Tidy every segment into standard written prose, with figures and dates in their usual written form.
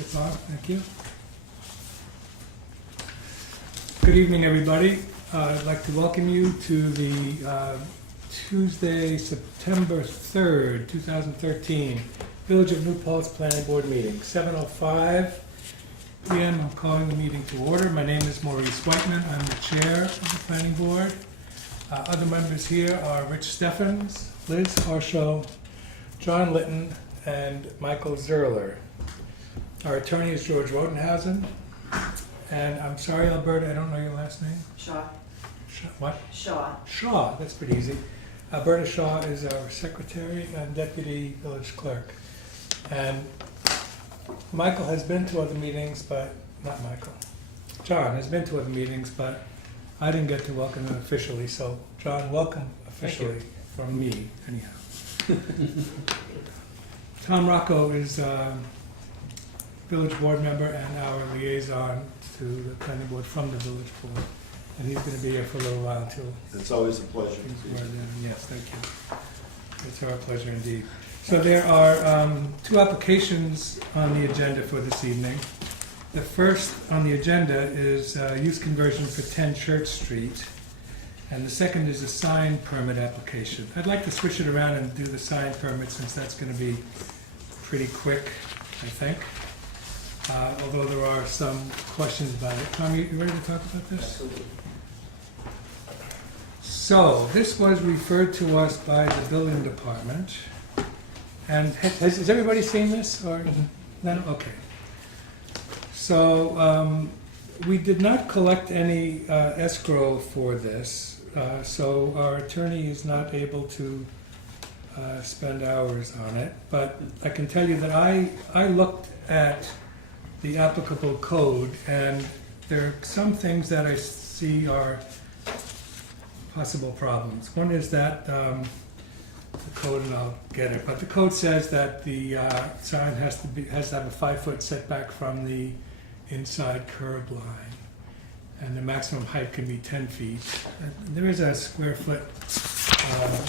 It's on, thank you. Good evening, everybody. I'd like to welcome you to the Tuesday, September 3rd, 2013, Village of New Paltz Planning Board meeting, 7:05 p.m. I'm calling the meeting to order. My name is Maurice Whiteman. I'm the chair of the planning board. Other members here are Rich Steffens, Liz Harshaw, John Litton, and Michael Zerler. Our attorney is George Rodenhausen. And I'm sorry, Alberta, I don't know your last name. Shaw. What? Shaw. Shaw, that's pretty easy. Alberta Shaw is our secretary and deputy village clerk. And Michael has been to other meetings, but, not Michael. John has been to other meetings, but I didn't get to welcome him officially, so John, welcome officially from me, anyhow. Tom Rocco is village board member and our liaison to the planning board from the village board. And he's going to be here for a little while too. It's always a pleasure. Yes, thank you. It's our pleasure indeed. So there are two applications on the agenda for this evening. The first on the agenda is use conversion for 10 Church Street. And the second is a sign permit application. I'd like to switch it around and do the sign permit since that's going to be pretty quick, I think. Although there are some questions about it. Tom, you ready to talk about this? Absolutely. So, this was referred to us by the building department. And has everybody seen this, or no? Okay. So, we did not collect any escrow for this, so our attorney is not able to spend hours on it. But I can tell you that I looked at the applicable code, and there are some things that I see are possible problems. One is that the code, and I'll get it, but the code says that the sign has to have a 5-foot setback from the inside curb line, and the maximum height can be 10 feet. And there is a square foot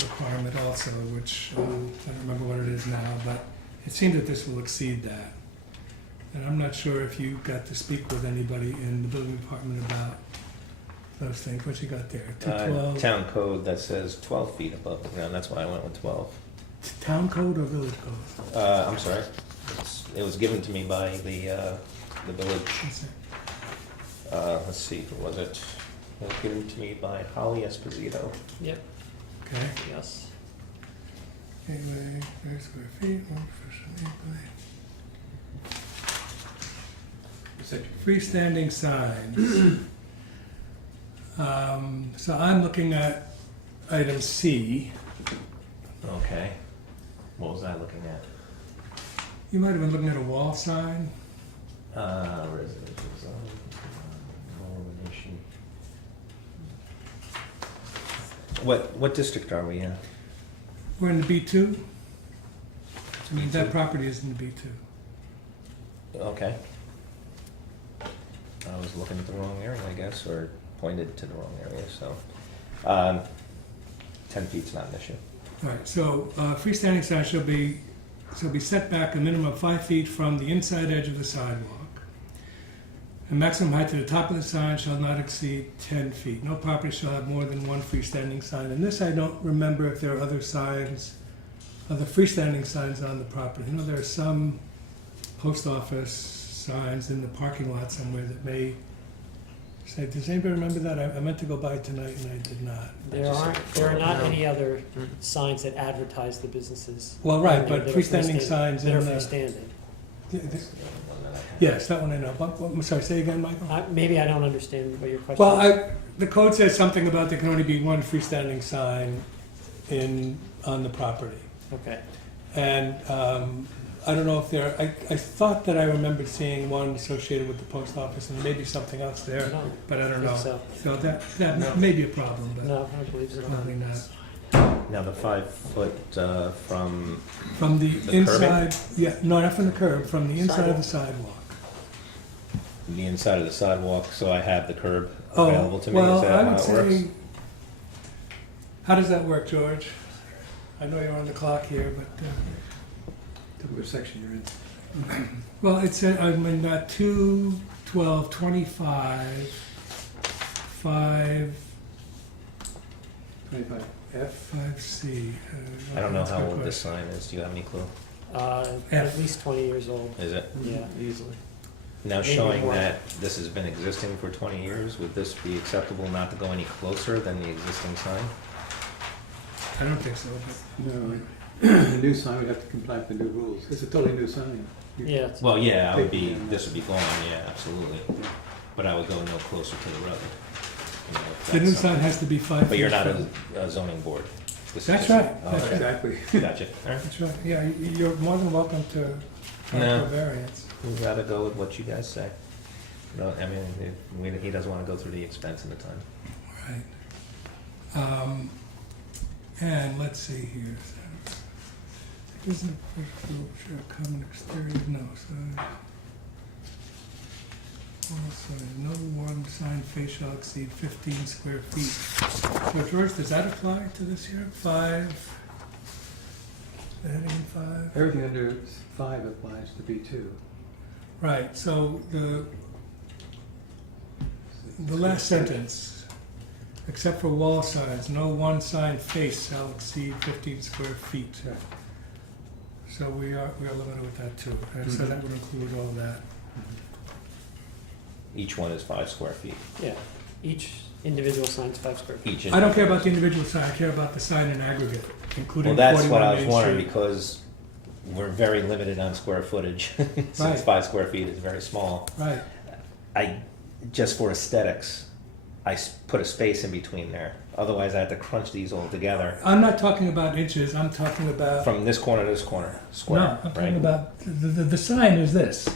requirement also, which I don't remember what it is now, but it seems that this will exceed that. And I'm not sure if you got to speak with anybody in the building department about those things. What you got there? 212? Town code that says 12 feet above the ground. That's why I went with 12. Town code or village code? I'm sorry. It was given to me by the village. Let's see, who was it? It was given to me by Holly Esposito. Yep, Okay. yes. Anyway, 30 square feet, one professional equally. Freestanding signs. So I'm looking at item C. Okay. What was I looking at? You might have been looking at a wall sign. Residential zone. Illumination. What district are we in? We're in the B2. I mean, that property is in the B2. Okay. I was looking at the wrong area, I guess, or pointed to the wrong area, so. 10 feet's not an issue. All right, so freestanding sign shall be set back a minimum of 5 feet from the inside edge of the sidewalk. The maximum height to the top of the sign shall not exceed 10 feet. No property shall have more than one freestanding sign. And this, I don't remember if there are other signs, other freestanding signs on the property. You know, there are some post office signs in the parking lot somewhere that may say, does anybody remember that? I meant to go by tonight and I did not. There are not any other signs that advertise the businesses. Well, right, that but are freestanding signs that are in the... freestanding. Yes, that one I know. I'm sorry, say again, Michael? Maybe I don't understand what your question is. Well, the code says something about there can only be one freestanding sign on the property. Okay, And I don't know if there, I thought that I remembered seeing one associated with the post office, and maybe something else there, No, but I don't know. think So that may be a problem, but no, I don't believe so. probably not. Now the 5 foot from From the The inside, yeah, no, not from the curb, from the inside of the sidewalk. the inside of the sidewalk, so I have the curb available to me. Well, Is that I how would it works? say, how does that work, George? I know you're on the clock here, but Which section you're in? Well, it said, I mean, 2, 12, 25, 5, 25F. 5C. I don't know That's a how good old this question. sign is. Do you have any clue? At least 20 years old, Is it? yeah. Easily. Now Maybe showing more. that this has been existing for 20 years, would this be acceptable not to go any closer than the existing sign? I don't think so, but No, the new sign would have to comply with the new rules. It's a totally new sign. You- Yeah, it's- Well, yeah, I would be, Yeah. this would be gone, yeah, absolutely. But I would go no closer to the road. You know, if the new that's sign something- has to be 5 feet. But you're not from- a zoning board. This is That's just- right, oh, that's okay. Exactly. Gotcha, all right. That's right, yeah, you're more than welcome to try No. for variance. We gotta go with what you guys say. No, I mean, he doesn't wanna go through the expense and the time. Right. And let's see here. Isn't show common exterior? No, so. Also, no one sign face shall exceed 15 square feet. So George, does that apply to this here? 5? The heading 5? Everything under 5 applies to B2. Right, so the last sentence, except for wall signs, no one sign face shall exceed 15 square feet. Right. So we are limited with that too, and so that would include all that. Each one is 5 square feet. yeah. Each individual sign's 5 square feet. Each. I don't care about the individual sign, I care about the sign in aggregate, including Well, 41 that's what I was Main wondering, Street. because we're very limited on square footage. Right. Since 5 square feet is very small. Right, Just for aesthetics, put a space in between there. Otherwise, I have to crunch these all together I'm not talking about inches, I'm talking about, from this corner to this corner, square, no, I'm talking right? about, the sign is this.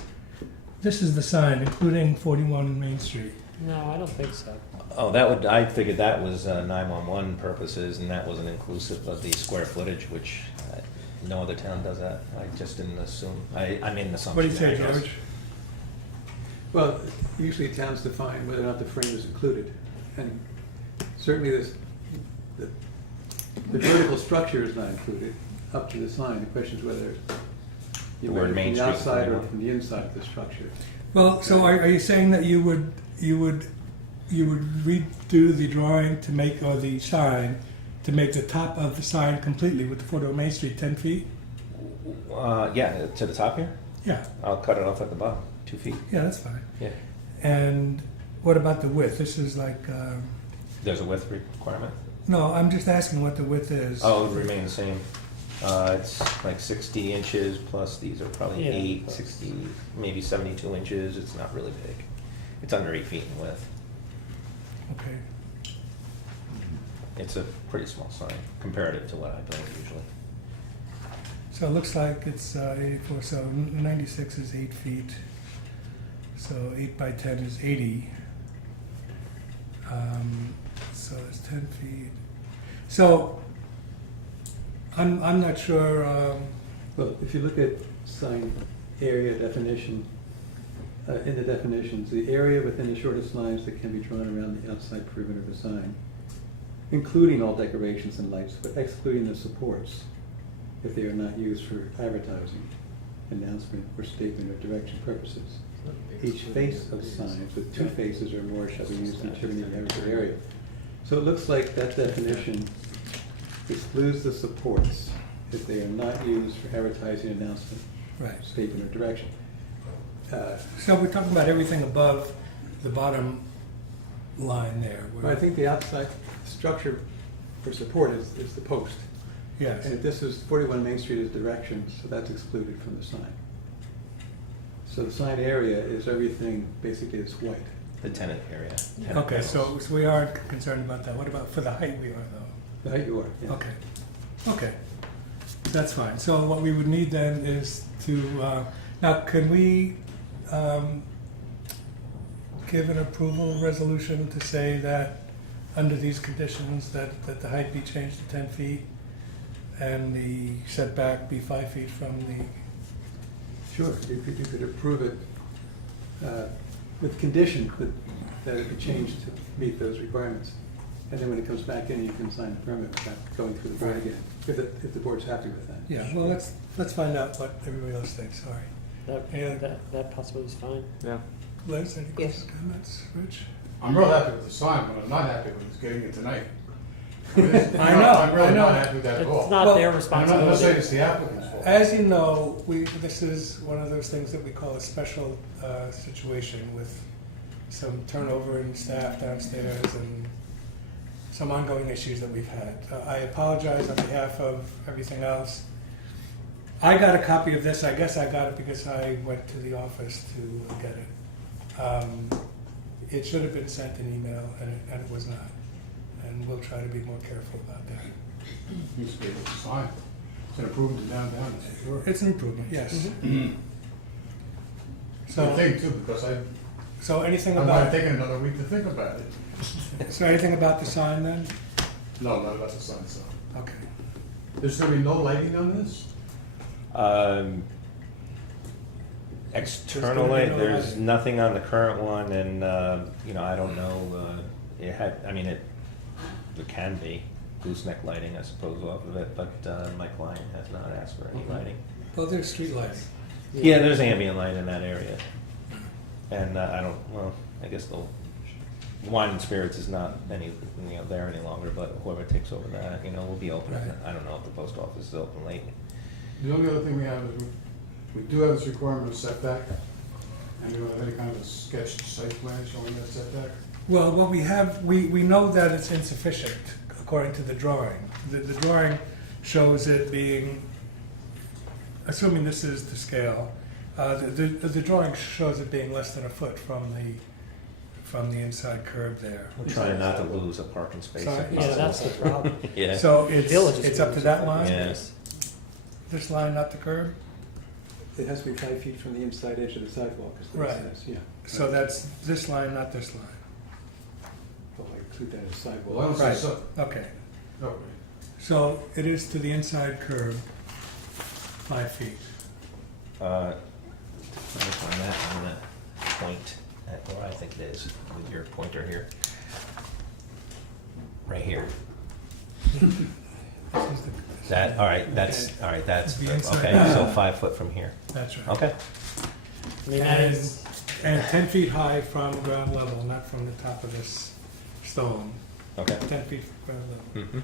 This is the sign, including 41 Main Street. No, I don't think so. Oh, I figured that was 911 purposes, and that wasn't inclusive of the square footage, which no other town does that. I just didn't assume. I made an assumption. What do you say, there, I guess. George? Well, usually towns define whether or not the frame is included. And certainly the vertical structure is not included up to the sign. The question is whether you Where read it Main from the Street's outside or going on. from the inside of the structure. Well, so are you saying that you would redo the drawing to make, or the sign, to make the top of the sign completely with the 41 Main Street 10 feet? Yeah, to the top here. Yeah, I'll cut it off at the bottom, 2 feet. yeah, that's fine. Yeah. And what about the width? This is like, There's a width requirement. no, I'm just asking what the width is. Oh, it would remain the same. It's like 60 inches plus these are probably Yeah. 8, 60, maybe 72 inches. It's not really big. It's under 8 feet in width. Okay. It's a pretty small sign comparative to what I build usually. So it looks like it's 84, so 96 is 8 feet. So 8 by 10 is 80. So it's 10 feet. So I'm not sure. Well, if you look at sign area definition, in the definitions, the area within the shortest lines that can be drawn around the outside perimeter of a sign, including all decorations and lights, but excluding the supports, if they are not used for advertising, announcement, or statement of direction purposes. Each face of signs with 2 faces or more shall be used in determining the average area. So it looks like that definition excludes the supports if they are not used for advertising, announcement, Right. statement, or direction. So we're talking about everything above the bottom line there. I think the outside structure for support is the post. Yes. And if this is 41 Main Street is directions, so that's excluded from the sign. So the sign area is everything, basically it's white. The tenant area. tenant Okay, panels. so we aren't concerned about that. What about for the height? We are though. The height you are, yeah. Okay, okay, that's fine. So what we would need then is to, now can we give an approval resolution to say that under these conditions that the height be changed to 10 feet and the setback be 5 feet from the, Sure, you could approve it with condition that it be changed to meet those requirements. And then when it comes back in, you can sign the permit without going through the board again, if the board's happy with that. yeah, well, let's find out what everybody else thinks, sorry. Yeah. That possibility is fine. Yeah. Liz, any questions, comments? Rich? I'm real happy with the sign, but I'm not happy with us getting it tonight. I mean, I know, I'm really I know. not happy with that at all. It's not Well, their And I'm not saying responsibility. it's the applicant's fault. As you know, this is one of those things that we call a special situation with some turnover in staff downstairs and some ongoing issues that we've had. I apologize on behalf of everything else. I got a copy of this. I guess I got it because I went to the office to get it. It should have been sent an email, and it was not. And we'll try to be more careful about that. You just gave us a sign. It's an improvement to downtown, that's for sure. It's an improvement, yes. Good So, thing too, because so anything I'm about not taking another week to think about it. So anything about the sign then? No, not about the sign, so. Okay. There's gonna be no lighting on this? Externally, no there's lighting. nothing on the current one, and, I don't know, there can be gooseneck lighting, I suppose, off of it, but, my client has not asked for any lighting. Well, there's street lighting. Yeah, there's ambient light in that area. And, I guess the wine and spirits is not there any longer, but whoever takes over that, will be open. Right. I don't know if the post office is open late. The only other thing we have is we do have this requirement of setback. And we don't have any kind of sketched site plan showing that setback. Well, what we have, we know that it's insufficient according to the drawing. The drawing shows it being, assuming this is the scale, the drawing shows it being less than a foot from the inside curb there. We're trying not to lose a parking space. Sorry? if Yeah, possible. that's the problem. Yeah. So Village is it's up to gonna that use line? Yeah. This line, not the curb? It has to be 5 feet from the inside edge of the sidewalk, is what Right. it says, yeah. So that's this line, not this line. Well, I include that as Well, I sidewalk. don't see Right. so. Okay. No, So it is to the inside curb, 5 feet. Let me find that, I'm gonna point at where I think it is with your pointer here. Right here. This is the- That, all right, that's, The inside. okay, so 5 foot from here. That's right. Okay. I mean, that And, is, and 10 feet high from ground level, not from the top of this stone. Okay. 10 feet from ground level. Mhm.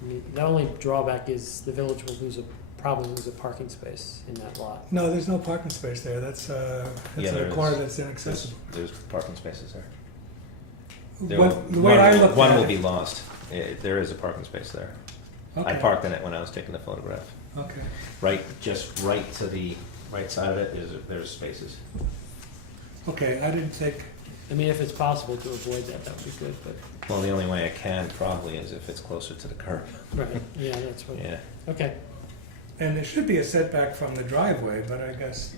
I mean, the only drawback is the village will probably lose a parking space in that lot. No, there's no parking space there. That's Yeah, a there corner is. that's inaccessible. There's parking spaces there. There What- will- The way I looked One at will it- be lost. There is a parking space there. I Okay. parked in it when I was taking the photograph. Okay. Just right to the right side of it, there's spaces. Okay, I didn't take, I mean, if it's possible to avoid that, that would be good, but, Well, the only way I can probably is if it's closer to the curb. right, yeah, that's what, Yeah. okay. and there should be a setback from the driveway, but I guess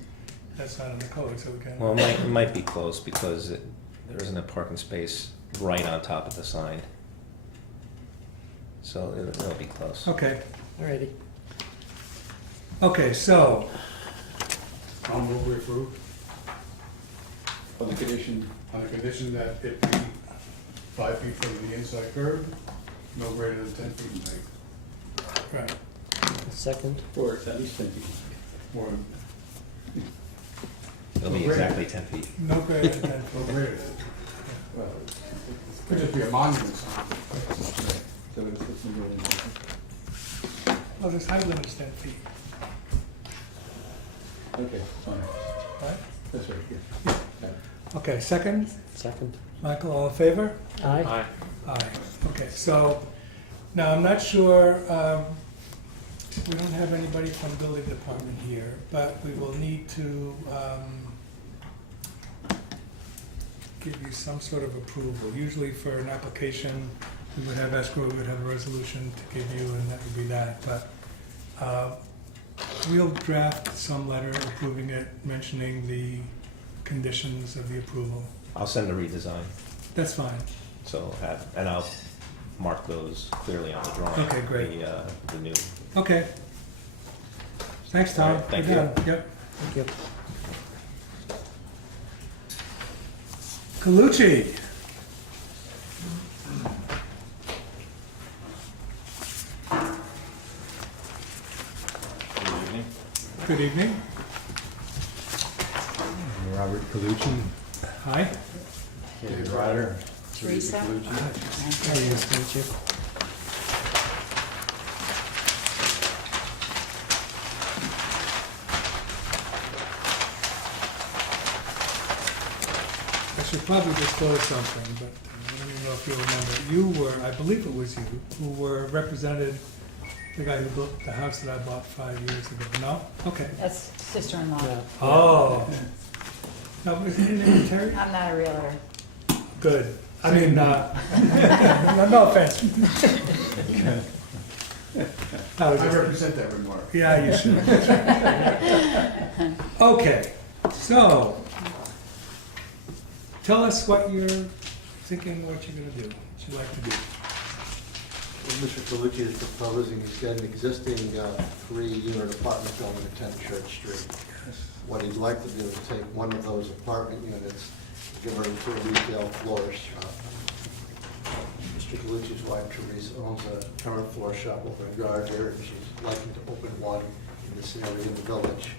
that's not in the code, so we can. Well, it might be close because there isn't a parking space right on top of the sign. So it'll be close. Okay, Alrighty. okay, so, I'll move we approve On the condition, on the condition that it be 5 feet from the inside curb, no greater than 10 feet in height. right. Second, or at least 10 feet. Or It'll be exactly 10 feet. No greater than 10 no feet. greater than. Well, Could just be a monument sign. so it's no greater than- Well, this height limit is 10 feet, Okay, fine, right? that's right, yeah. Okay, second, second. Michael, all in favor? Aye. Aye. Okay, so, now I'm not sure, we don't have anybody from building department here, but we will need to, give you some sort of approval. Usually for an application, we would have escrow, we would have a resolution to give you, and that would be that, but, we'll draft some letter approving it, mentioning the conditions of the approval. I'll send a redesign, That's fine. and I'll mark those clearly on the drawing. Okay, great. The new. Okay. Thanks, Tom. All right, thank We're you. done. Yep. Thank you. Calucci. Good evening. Robert Calucci. Hi. David Ryder. Teresa? Calucci. Nice to meet you. I should probably disclose something, but I don't even know if you remember. You were, I believe it was you, who were represented the guy who built the house that I bought 5 years ago. No? Okay. That's sister-in-law. Yeah. Oh. No, is your name Terry? I'm not a realtor. Good. I mean, no offense. I was I just- represent that remark. Yeah, you should. Okay, so, tell us what you're thinking, what you're gonna do, what you'd like to do. What Mr. Calucci is proposing, he's got an existing 3-unit apartment building at 10 Church Street. What he'd like to do is take one of those apartment units, convert it to a retail florist shop. Mr. Calucci's wife Teresa owns a current florist shop over in Gardner, and she's liking to open one in this area in the village.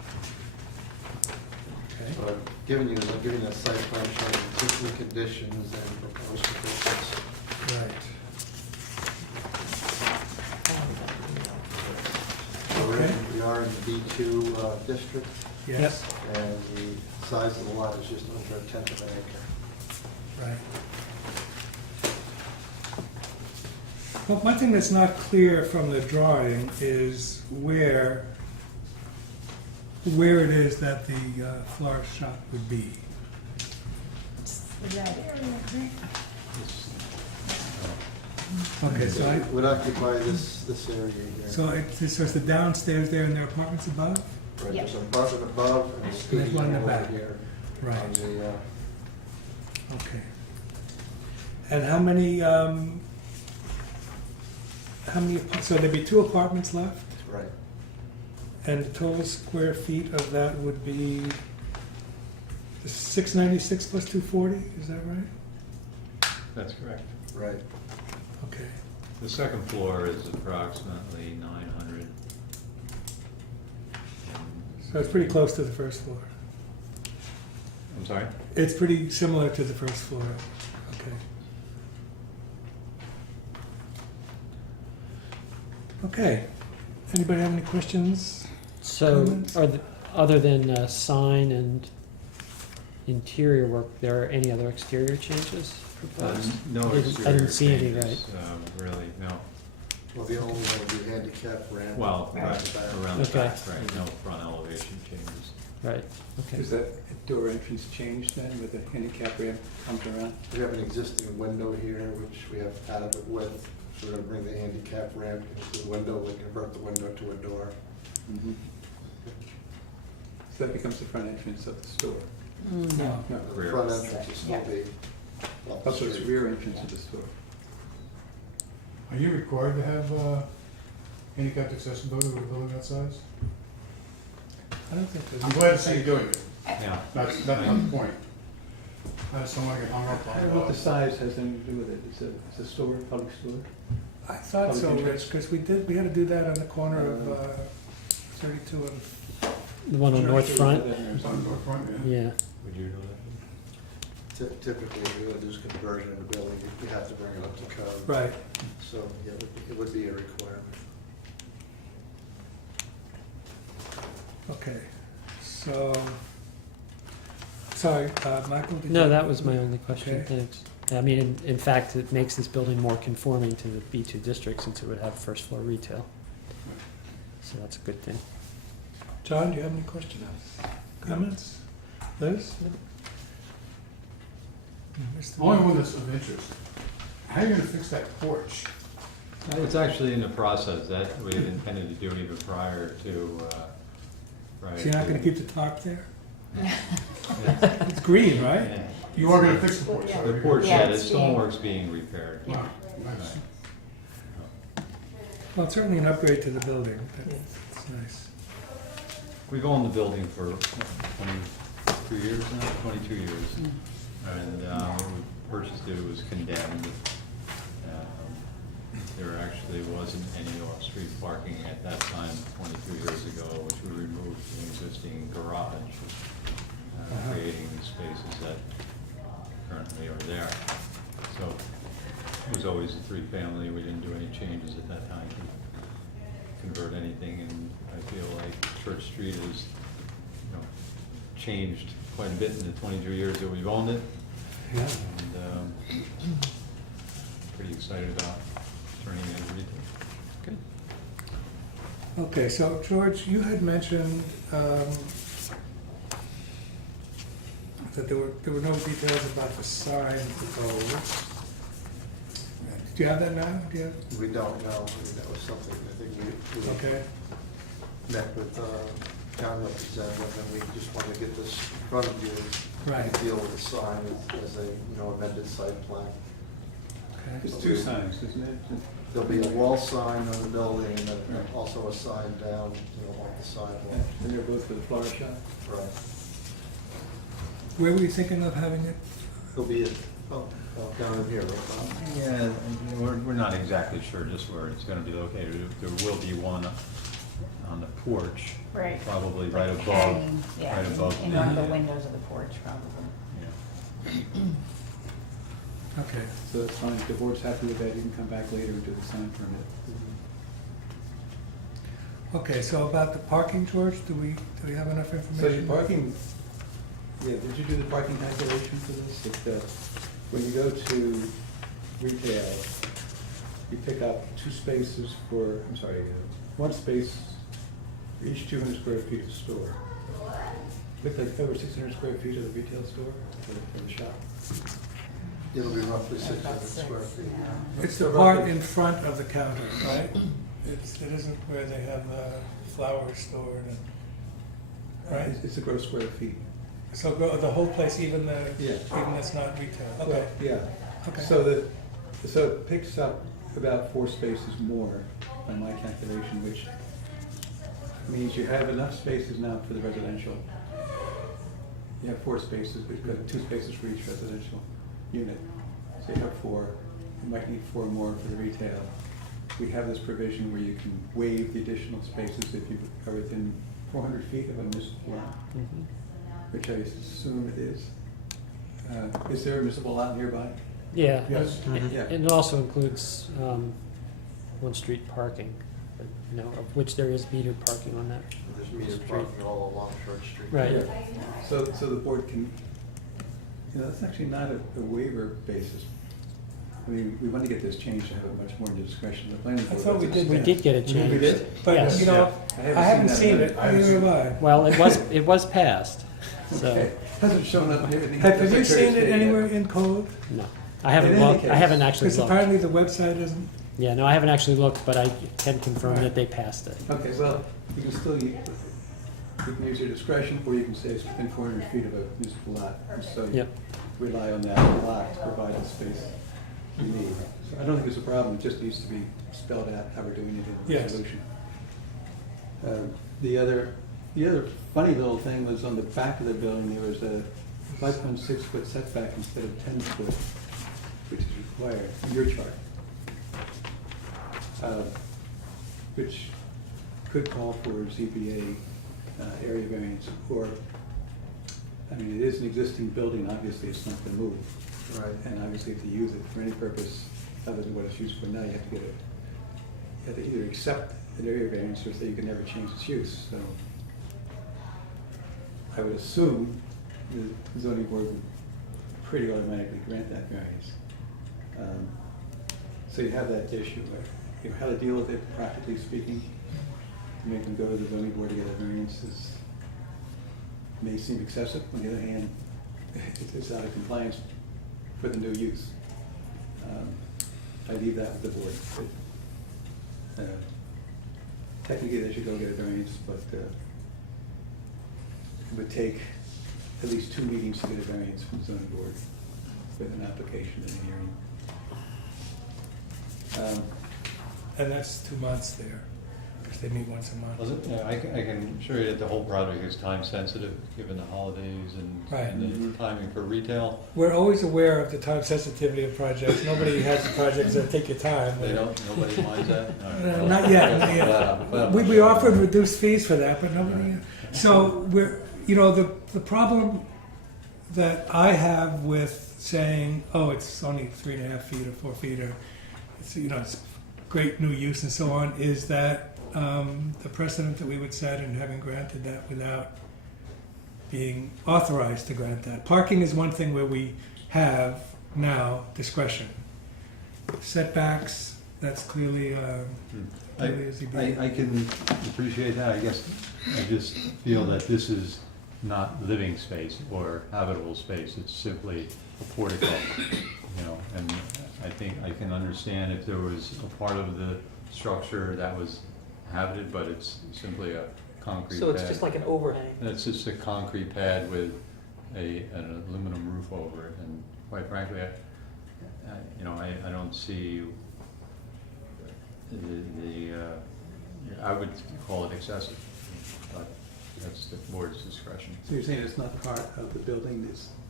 Okay. So I'm giving you a site plan showing existing conditions and proposed conditions. Right. Okay. We are in the B2 district, Yes, and the size of the lot is just under 1/10 of an acre. right. Well, one thing that's not clear from the drawing is where it is that the florist shop would be. Okay, so I, Would occupy this area here. so it's the downstairs there and there are apartments above? Right, Yep. there's an apartment above and a There's studio one in the over back. here on Right, the, okay. And how many, so there'd be 2 apartments left? right. And the total square feet of that would be the 696 plus 240, is that right? That's correct. Right. Okay, The second floor is approximately 900. so it's pretty close to the first floor. I'm sorry? It's pretty similar to the first floor, okay. Okay, anybody have any questions? So, Comments? other than sign and interior work, there are any other exterior changes proposed? No I didn't exterior see any, changes, really, no. Well, the only one would be handicap ramp. Well, around the back. around the Okay. back, right, no front elevation changes. Right, okay. Does that door entrance change then with the handicap ramp comes around? We have an existing window here, which we have adequate width. So we're gonna bring the handicap ramp into the window, we convert the window to a door. Mhm. So that becomes the front entrance of the store? No. No, The Rear. front entrance is still Yeah. the. up the also it's street. rear entrance of the store. Are you required to have handicapped accessibility with a building that size? I don't think I'm there's, glad to see you doing it. Yeah. That's not the point. I just don't want to get hung up I on don't know what the size has anything to do with it. It's a store, public store? I thought so, Public Rich, because we had to do that on the corner of 32 and, The one on North Front? It's on the front, yeah. Yeah, Would you do that? Typically, if you're gonna do conversion in the building, you have to bring it up to code. right. So, yeah, it would be a requirement. Okay, so, sorry, Michael? did no, you- that was my only question, Okay. thanks. I mean, in fact, it makes this building more conforming to the B2 district since it would have first floor retail. So that's a good thing. John, do you have any questions, comments? Liz? Mr. Only one that's of interest. How are you gonna fix that porch? It's actually in the process that we had intended to do even prior to, So you're not gonna to- keep the tarp there? Yeah. It's green, right? Yeah. You are gonna fix the porch? Yeah. The porch, Yeah, yeah, the it's stonework's being repaired. Wow, nice. Well, it's certainly an upgrade to the building, it's nice. We've owned the building for 22 years now, 22 years. And when we purchased it, it was condemned. There actually wasn't any off-street parking at that time, 22 years ago, which we removed the existing garage, creating we are there. So it was always a three-family, we didn't do any changes at that time to convert anything, and I feel like Church Street has, changed quite a bit in the 22 years that we've owned it, Yeah. and pretty excited about turning it into retail. Good. Okay, so George, you had mentioned that there were no details about the sign proposed. Do you have that now? Do you have? We don't know, I mean, that was something, I think we Okay, met with town representative, and we just want to get this in front of you. Right. And deal with the sign as a, amended site plan. okay. It's two signs, isn't it? There'll be a wall sign on the building, and then also a sign down, off the sidewalk. And they're both for the flower shop? Right. Where were you thinking of having it? There'll be, down in here, right, Bob? Yeah, we're not exactly sure just where it's gonna be located. There will be one on the porch, Right. probably Like right a above, hanging, yeah, right above. in one of the windows of the porch, probably. Yeah. Okay, So that's fine, if the board's happy with that, you can come back later and do the sign permit. okay, so about the parking, George, do we have enough So information? your parking, yeah, did you do the parking calculation for this? When you go to retail, you pick up one space for each 200 square feet of store. Look like over 600 square feet of the retail store, for the shop. It'll be roughly About 600 six, square feet. yeah. It's the part in front of the counter, right? It isn't where they have the flowers stored and, right? It's the gross square feet. So the whole place, even Yeah. that's not retail, okay, Well, yeah. okay. So it picks up about 4 spaces more by my calculation, which means you have enough spaces now for the residential. You have 4 spaces, but you've got 2 spaces for each residential unit. So you have 4, you might need 4 more for the retail. We have this provision where you can waive the additional spaces if you are within 400 feet of a municipal lot, Mhm. which I assume it is. Is there a municipal lot nearby? Yeah. Yes. Yeah. And it also includes on-street parking, of which there is metered parking on that. There's metered Street. parking all along Church Street. Right. Yeah. So the board can, that's actually not a waiver basis. I mean, we want to get this changed to have it much more in the discretion of the planning I board. thought we did We that. did get it We changed. did? But, Yes. you know, Yeah. I haven't seen it, I haven't neither seen have I. Well, it was passed, so, Okay. Hasn't shown up in everything. Have you Secretary seen of it State yet. anywhere in code? no. I haven't In any looked, I case, haven't actually Because looked. apparently the website isn't, Yeah, no, I haven't actually looked, but I can confirm that they passed it. Okay, well, you can still, you can use your discretion, or you can say it's within 400 feet of a municipal lot. So you Yep. rely on that lot to provide the space you need. So I don't think it's a problem, it just needs to be spelled out how we're doing it in the Yes. resolution. The other funny little thing was on the back of the building, there was a 5.6 foot setback instead of 10 foot, which is required in your chart. Which could call for ZBA area variance, or, I mean, it is an existing building, obviously it's not gonna move. Right. And obviously if you use it for any purpose other than what it's used for now, you have to you have to either accept an area variance or say you can never change its use, so. I would assume the zoning board would pretty automatically grant that variance. So you have that issue, where, how to deal with it practically speaking, to make them go to the zoning board to get a variance may seem excessive. On the other hand, it's out of compliance for the new use. I leave that with the board. Technically, they should go get a variance, but it would take at least 2 meetings to get a variance from the zoning board with an application and a hearing. and that's 2 months there, because they meet once a month. I can assure you that the whole project is time sensitive, given the holidays Right. and the timing for retail. We're always aware of the time sensitivity of projects. Nobody has projects that take your time. Nobody minds that? Not yet. We offered reduced fees for that, but nobody, so the problem that I have with saying, oh, it's only 3.5 feet or 4 feet, or it's, you know, it's great new use and so on, is that the precedent that we would set in having granted that without being authorized to grant that. Parking is one thing where we have now discretion. Setbacks, that's clearly a ZBA. I can appreciate that, I guess. I just feel that this is not living space or habitable space, it's simply a portico, you know, and I think I can understand if there was a part of the structure that was habited, but it's simply a concrete pad. So it's just like an overhang. And it's just a concrete pad with an aluminum roof over it, and quite frankly, I don't see I would call it excessive, but that's the board's discretion. So you're saying it's not part of the building,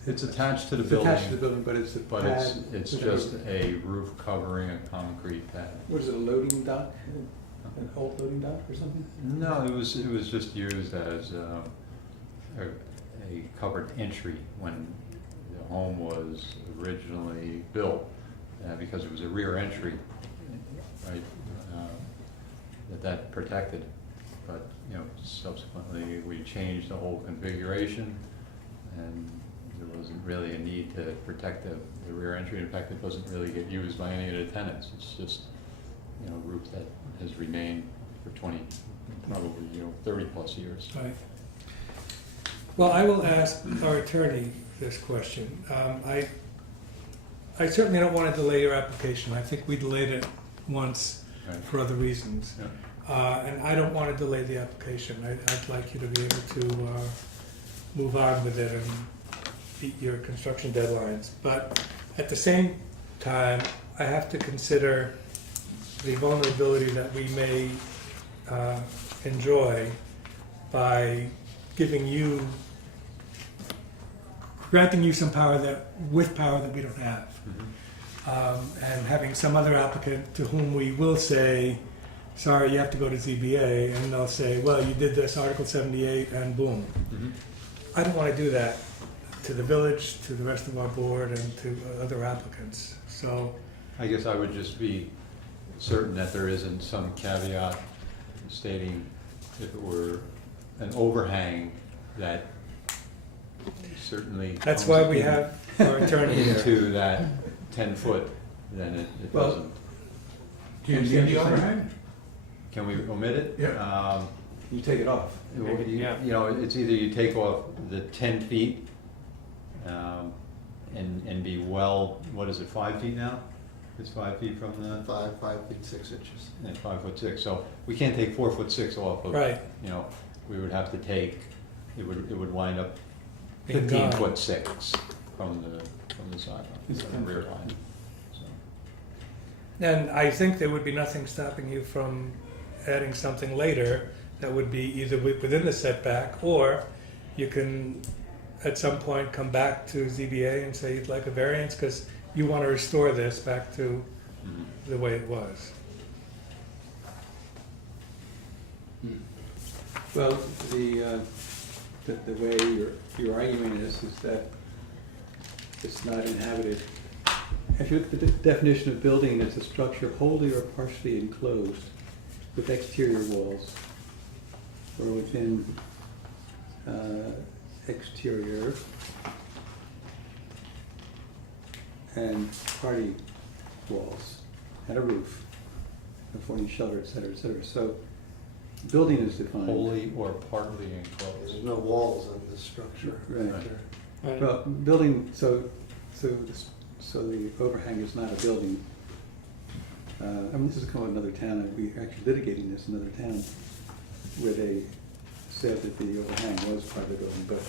It's attached to the it's building. attached to the building, but it's a But pad? it's with just everything. a roof covering a concrete pad. What is it, a loading dock? An old loading dock or something? No, it was just used as a covered entry when the home was originally built, because it was a rear entry, right, that protected. But, you know, subsequently, we changed the whole configuration, and there wasn't really a need to protect the rear entry. In fact, it doesn't really get used by any of the tenants. It's just, you know, roof that has remained for 20, probably, 30 plus years. Right. Well, I will ask our attorney this question. I certainly don't want to delay your application. I think we delayed it once Right. for other reasons. Yeah. And I don't want to delay the application. I'd like you to be able to move on with it and beat your construction deadlines. But at the same time, I have to consider the vulnerability that we may enjoy by granting you some power that we don't have. And having some other applicant to whom we will say, sorry, you have to go to ZBA, and they'll say, well, you did this Article 78, and boom. Mhm. I don't want to do that to the village, to the rest of our board, and to other applicants. So, I guess I would just be certain that there isn't some caveat stating if it were an overhang that certainly that's comes why we have our attorney here. into that 10-foot, then it Well, doesn't. Do you need the overhang? Can we omit it? Yeah. You take it off. It's either you take off the 10 feet and be what is it, 5 feet now? It's 5 feet from the, 5 feet 6 inches. and 5'6", so we can't take 4'6" off of. Right. We would have to take, it would wind up Being gone. 15'6" from the sideline, It's from the rear line, so. And I think there would be nothing stopping you from adding something later that would be either within the setback, or you can, at some point, come back to ZBA and say you'd like a variance, because you want to restore this back to Mhm. the way it was. Well, the way you're arguing this is that it's not inhabited. If you look at the definition of building, it's a structure wholly or partially enclosed with exterior walls or within exterior and party walls and a roof, affording shelter, et cetera, et cetera. So building is defined. Wholly or partly There's enclosed. no walls in this structure. Right. Right. Well, building, so the overhang is not a building. This is called another town, and we're actually litigating this in another town, where they said that the overhang was part of the building, but,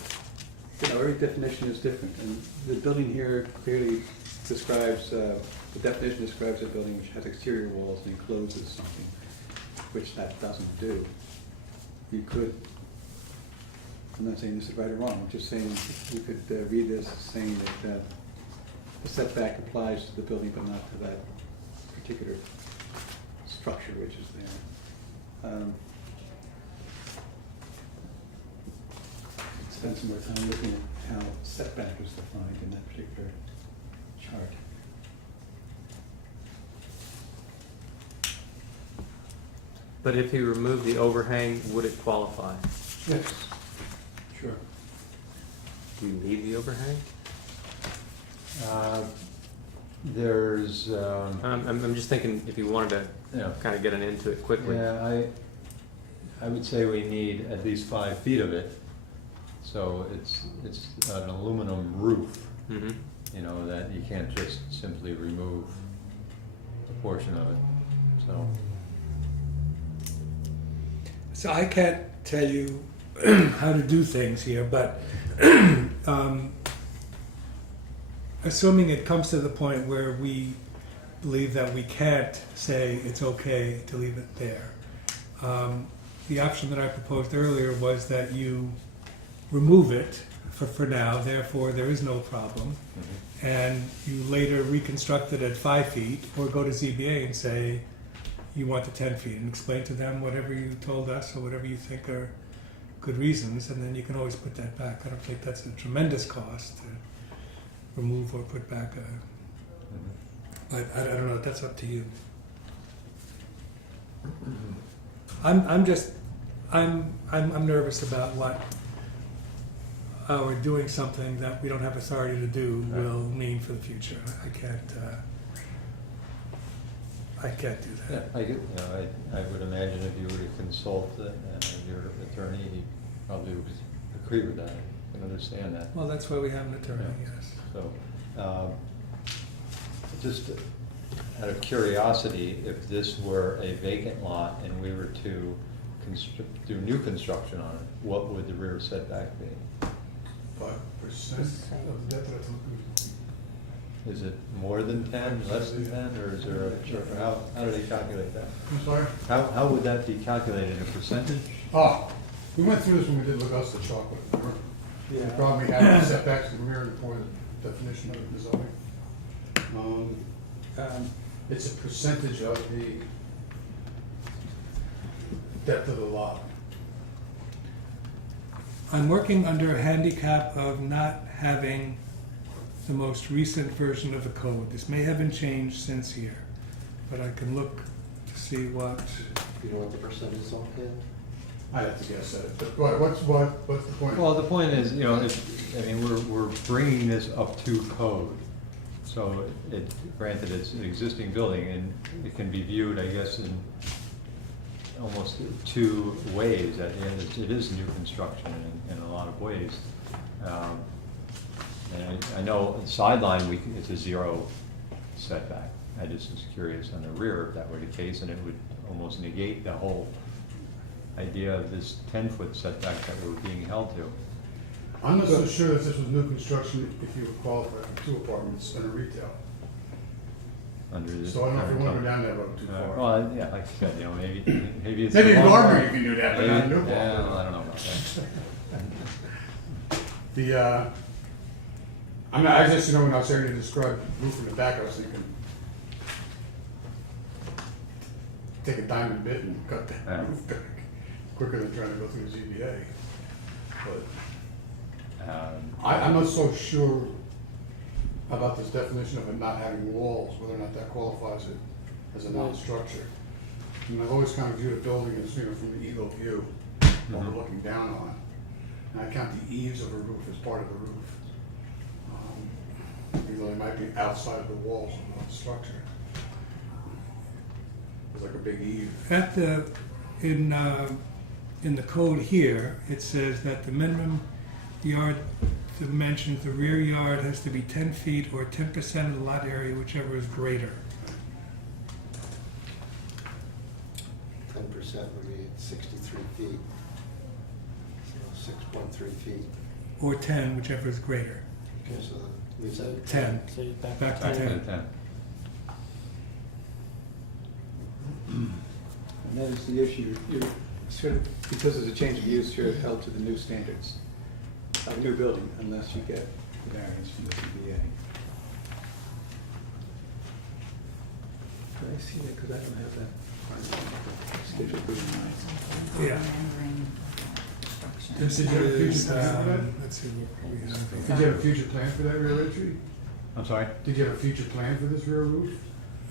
every definition is different, and the building here clearly describes, the definition describes a building which has exterior walls and encloses something, which that doesn't do. You could, I'm not saying this is right or wrong, I'm just saying you could read this as saying that the setback applies to the building but not to that particular structure which is there. Spend some more time looking at how setback is defined in that particular chart. But if you remove the overhang, would it qualify? Yes, sure. Do you need the overhang? There's, I'm just thinking if you wanted yeah. to kind of get an into it quickly. Yeah, I would say we need at least 5 feet of it. So it's an aluminum roof, Mm-hmm. you know, that you can't just simply remove a portion of it, so. So I can't tell you how to do things here, but assuming it comes to the point where we believe that we can't say it's okay to leave it there, the option that I proposed earlier was that you remove it for now, therefore there is no problem, and you later reconstruct it at 5 feet, or go to ZBA and say you want the 10 feet, and explain to them whatever you told us or whatever you think are good reasons, and then you can always put that back. I don't think that's a tremendous cost to remove or put back but I don't know, that's up to you. I'm nervous about what our doing something that we don't have authority to do will mean for the future. I can't do Yeah, that. I would imagine if you were to consult your attorney, he probably would agree with that, and understand that. Well, that's why we have an attorney, Yeah. yes. So, just out of curiosity, if this were a vacant lot and we were to do new construction on it, what would the rear setback be? 5% of the depth of the. Is it more than 10, less than 10, or is there how do they calculate that? I'm sorry? How would that be calculated, a percentage? Oh, we went through this when we did Augusta Chocolate. Remember? We probably had setbacks in the rear before the definition of the zoning. It's a percentage of the depth of the lot. I'm working under a handicap of not having the most recent version of the code. This may have been changed since here, but I can look to see what. You know what the percentage is offhand? I'd have to guess at it, but what's the point? Well, the point is, you know, we're bringing this up to code. So granted, it's an existing building, and it can be viewed, I guess, in almost 2 ways. At the end, it is new construction in a lot of ways. And I know sideline, it's a 0 setback. I just was curious on the rear if that were the case, and it would almost negate the whole idea of this 10-foot setback that we're being held to. I'm not so sure that this was new construction if you would qualify for 2 apartments and a retail. Under this. So I don't know if you want to go down that road too far. Well, yeah, like I said, you know, maybe it's. Maybe in the long Gardner run. you can do that, but not in Newport. Yeah, well, I don't know about that. I just, when I was hearing you describe roof in the back, I was thinking, take a diamond bit and cut that Yeah. roof back quicker than trying to go through the ZBA. But I'm not so sure about this definition of it not having walls, whether or not that qualifies it as a non-structure. And I've always kind of viewed a building as, from the eagle view, what we're looking down on. And I count the eaves of a roof as part of the roof. Even though they might be outside of the walls of the structure. It's like a big eave. At in the code here, it says that the minimum yard dimensions, the rear yard has to be 10 feet or 10% of the lot area, whichever is greater. 10% would be 63 feet. So 6.3 feet. Or 10, whichever is greater. Okay, so that leaves that 10. So you're back Back to to 10. 10. And that is the issue, you're sort of, because of the change of use, you're held to the new standards of new building unless you get variance from the ZBA. Did I see that, because I don't have that part of the schedule good in mind. Yeah. Rendering structure. This Did you have a future is, plan for that? let's see what we have. Did you have a future plan for that rear entry? I'm sorry? Did you have a future plan for this rear roof?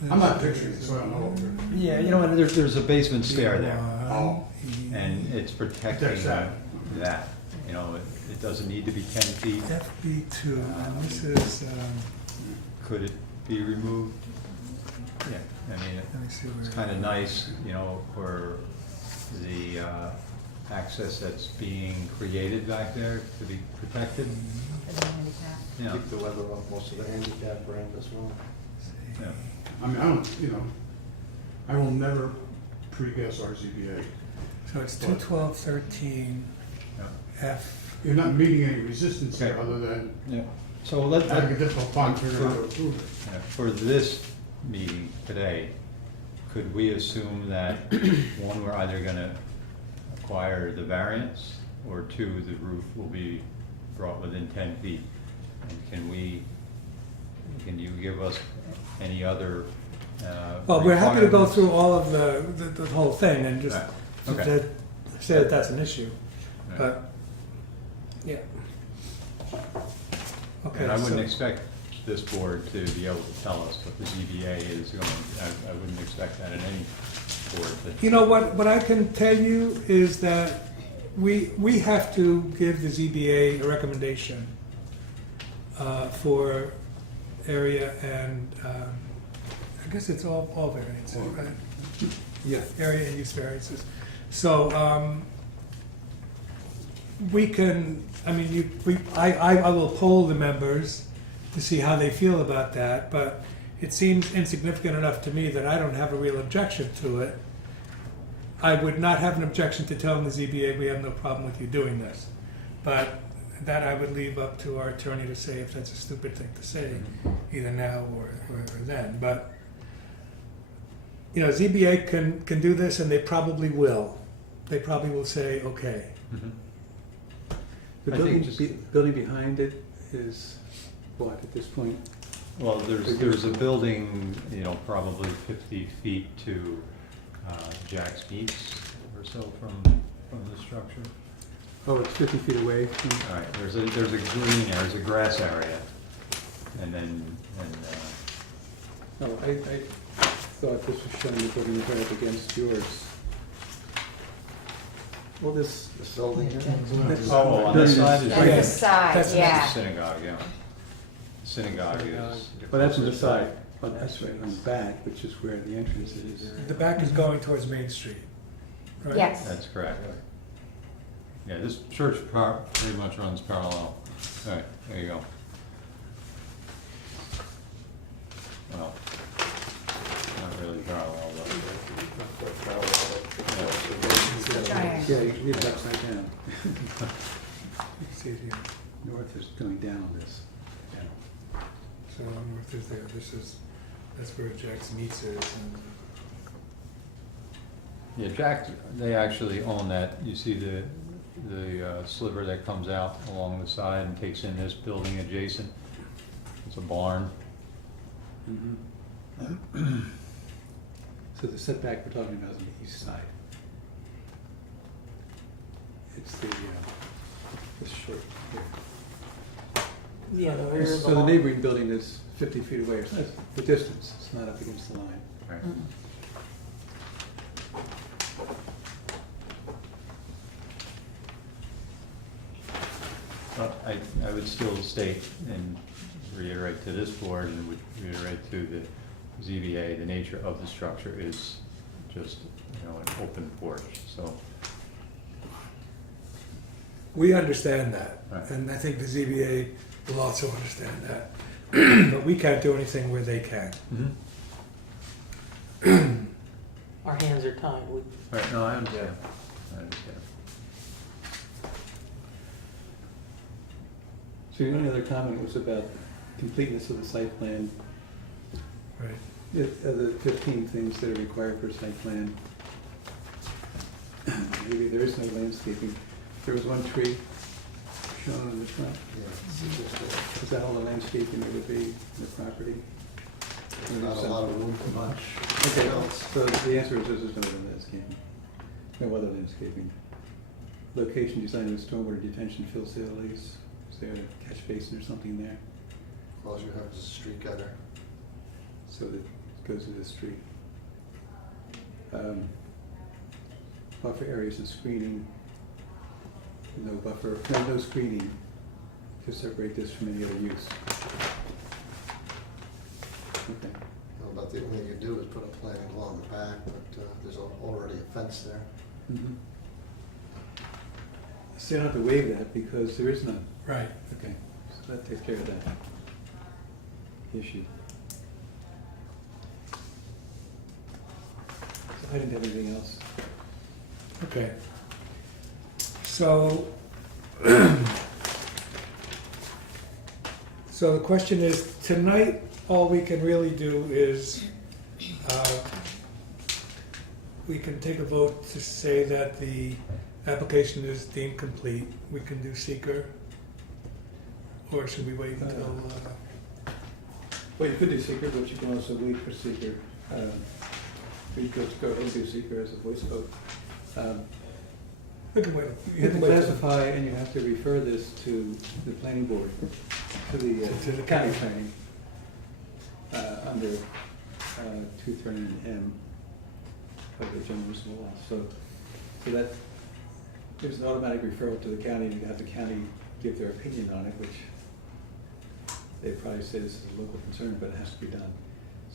I'm not picturing it, so I don't know. Yeah, you know what, there's a basement stair there, Oh. and it's protecting Protects that. that. You know, it doesn't need to be 10 feet. FB2, and this is, Could it be removed? Yeah, I mean, let me see where. it's kind of nice, you know, for the access that's being created back there to be protected. For the handicap. You know, Keep the weather off most of the handicap ramp as well. yeah. I mean, I don't, you know, I will never pre-guess our ZBA. So it's 21213 Yeah. F. You're not meeting any resistance here Okay. other than Yeah. So let, having a difficult time figuring out how to approve it. yeah, for this meeting today, could we assume that, one, we're either gonna acquire the variance, or two, the roof will be brought within 10 feet? And can you give us any other Well, we're happy to go requirements? through all of the whole thing and just Right. Okay. say that that's an issue, Right. but, yeah. Okay, And I wouldn't so- expect this board to be able to tell us what the ZBA is going, I wouldn't expect that in any board. You know, what I can tell you is that we have to give the ZBA a recommendation for area and, I guess it's all variances, right? Yeah, area and use variances. So, we can, I mean, I will poll the members to see how they feel about that, but it seems insignificant enough to me that I don't have a real objection to it. I would not have an objection to telling the ZBA we have no problem with you doing this. But that I would leave up to our attorney to say if that's a stupid thing to say, either now or then. But, you know, ZBA can do this, and they probably will. They probably will say, okay. Mhm. The I think building, just- building behind it is what, at this point? Well, there's a building, you know, probably 50 feet to Jack's Meats or so from the structure. Oh, it's 50 feet away from, All right, there's a green, there's a grass area, and then, oh, I thought this was showing the building is right up against yours. Well, this Building here? oh, on this side is That's right. the side, That's the That's yeah. the synagogue, yeah. Synagogue is. But that's on the side, oh, that's right, on the back, which is where the entrance is. The back is going towards Main Street, right? Yes. That's correct. Yeah, this church pretty much runs parallel. All right, there you go. Well, not really parallel, but. Triangle. Yeah, you can read it upside down. You can see it here. North is going down on this. So north is there, that's where Jack's Meats is. And Yeah, Jack, they actually own that. You see the sliver that comes out along the side and takes in this building adjacent. It's a barn. So the setback we're talking about is on the east side. It's this short here. Yeah, the rear of the So the lawn. neighboring building is 50 feet away, so that's the distance, it's not up against the line. Right. Well, I would still state and reiterate to this board and would reiterate to the ZBA, the nature of the structure is just, you know, an open porch, so. we understand that, Right. and I think the ZBA will also understand that. But we can't do anything where they can. Our hands are tied. Right, no, I understand, I understand. So your only other comment was about completeness of the site plan, Right. the 15 things that are required for a site plan. Maybe there is no landscaping. There was one tree shown in the front. Is that all the landscaping there would be in the property? Not a lot of room for much. Okay, so the answer is there's no other landscaping. No other landscaping. location design of a stormwater detention facilities? Is there a catch basin or something there? All you have is a street gutter. So that it goes to the street. Buffer areas and screening. No buffer, no screening to separate this from any other use. Okay. About the only thing you do is put a planting along the back, but there's already a fence there. Mm-hmm. So you don't have to waive that because there is none. Right. Okay, so that takes care of that issue. So I didn't have anything else. Okay. So, so the question is, tonight, all we can really do is, we can take a vote to say that the application is deemed complete. We can do seeker, or should we wait until, Well, you could do seeker, but you can also wait for seeker. You could go ahead and do seeker as a voice vote. we can wait. You have to classify and you have to refer this to the planning board, to the To the county county. planning, under 239M of the general municipal law. So that, there's an automatic referral to the county, and you have the county give their opinion on it, which they probably say this is a local concern, but it has to be done.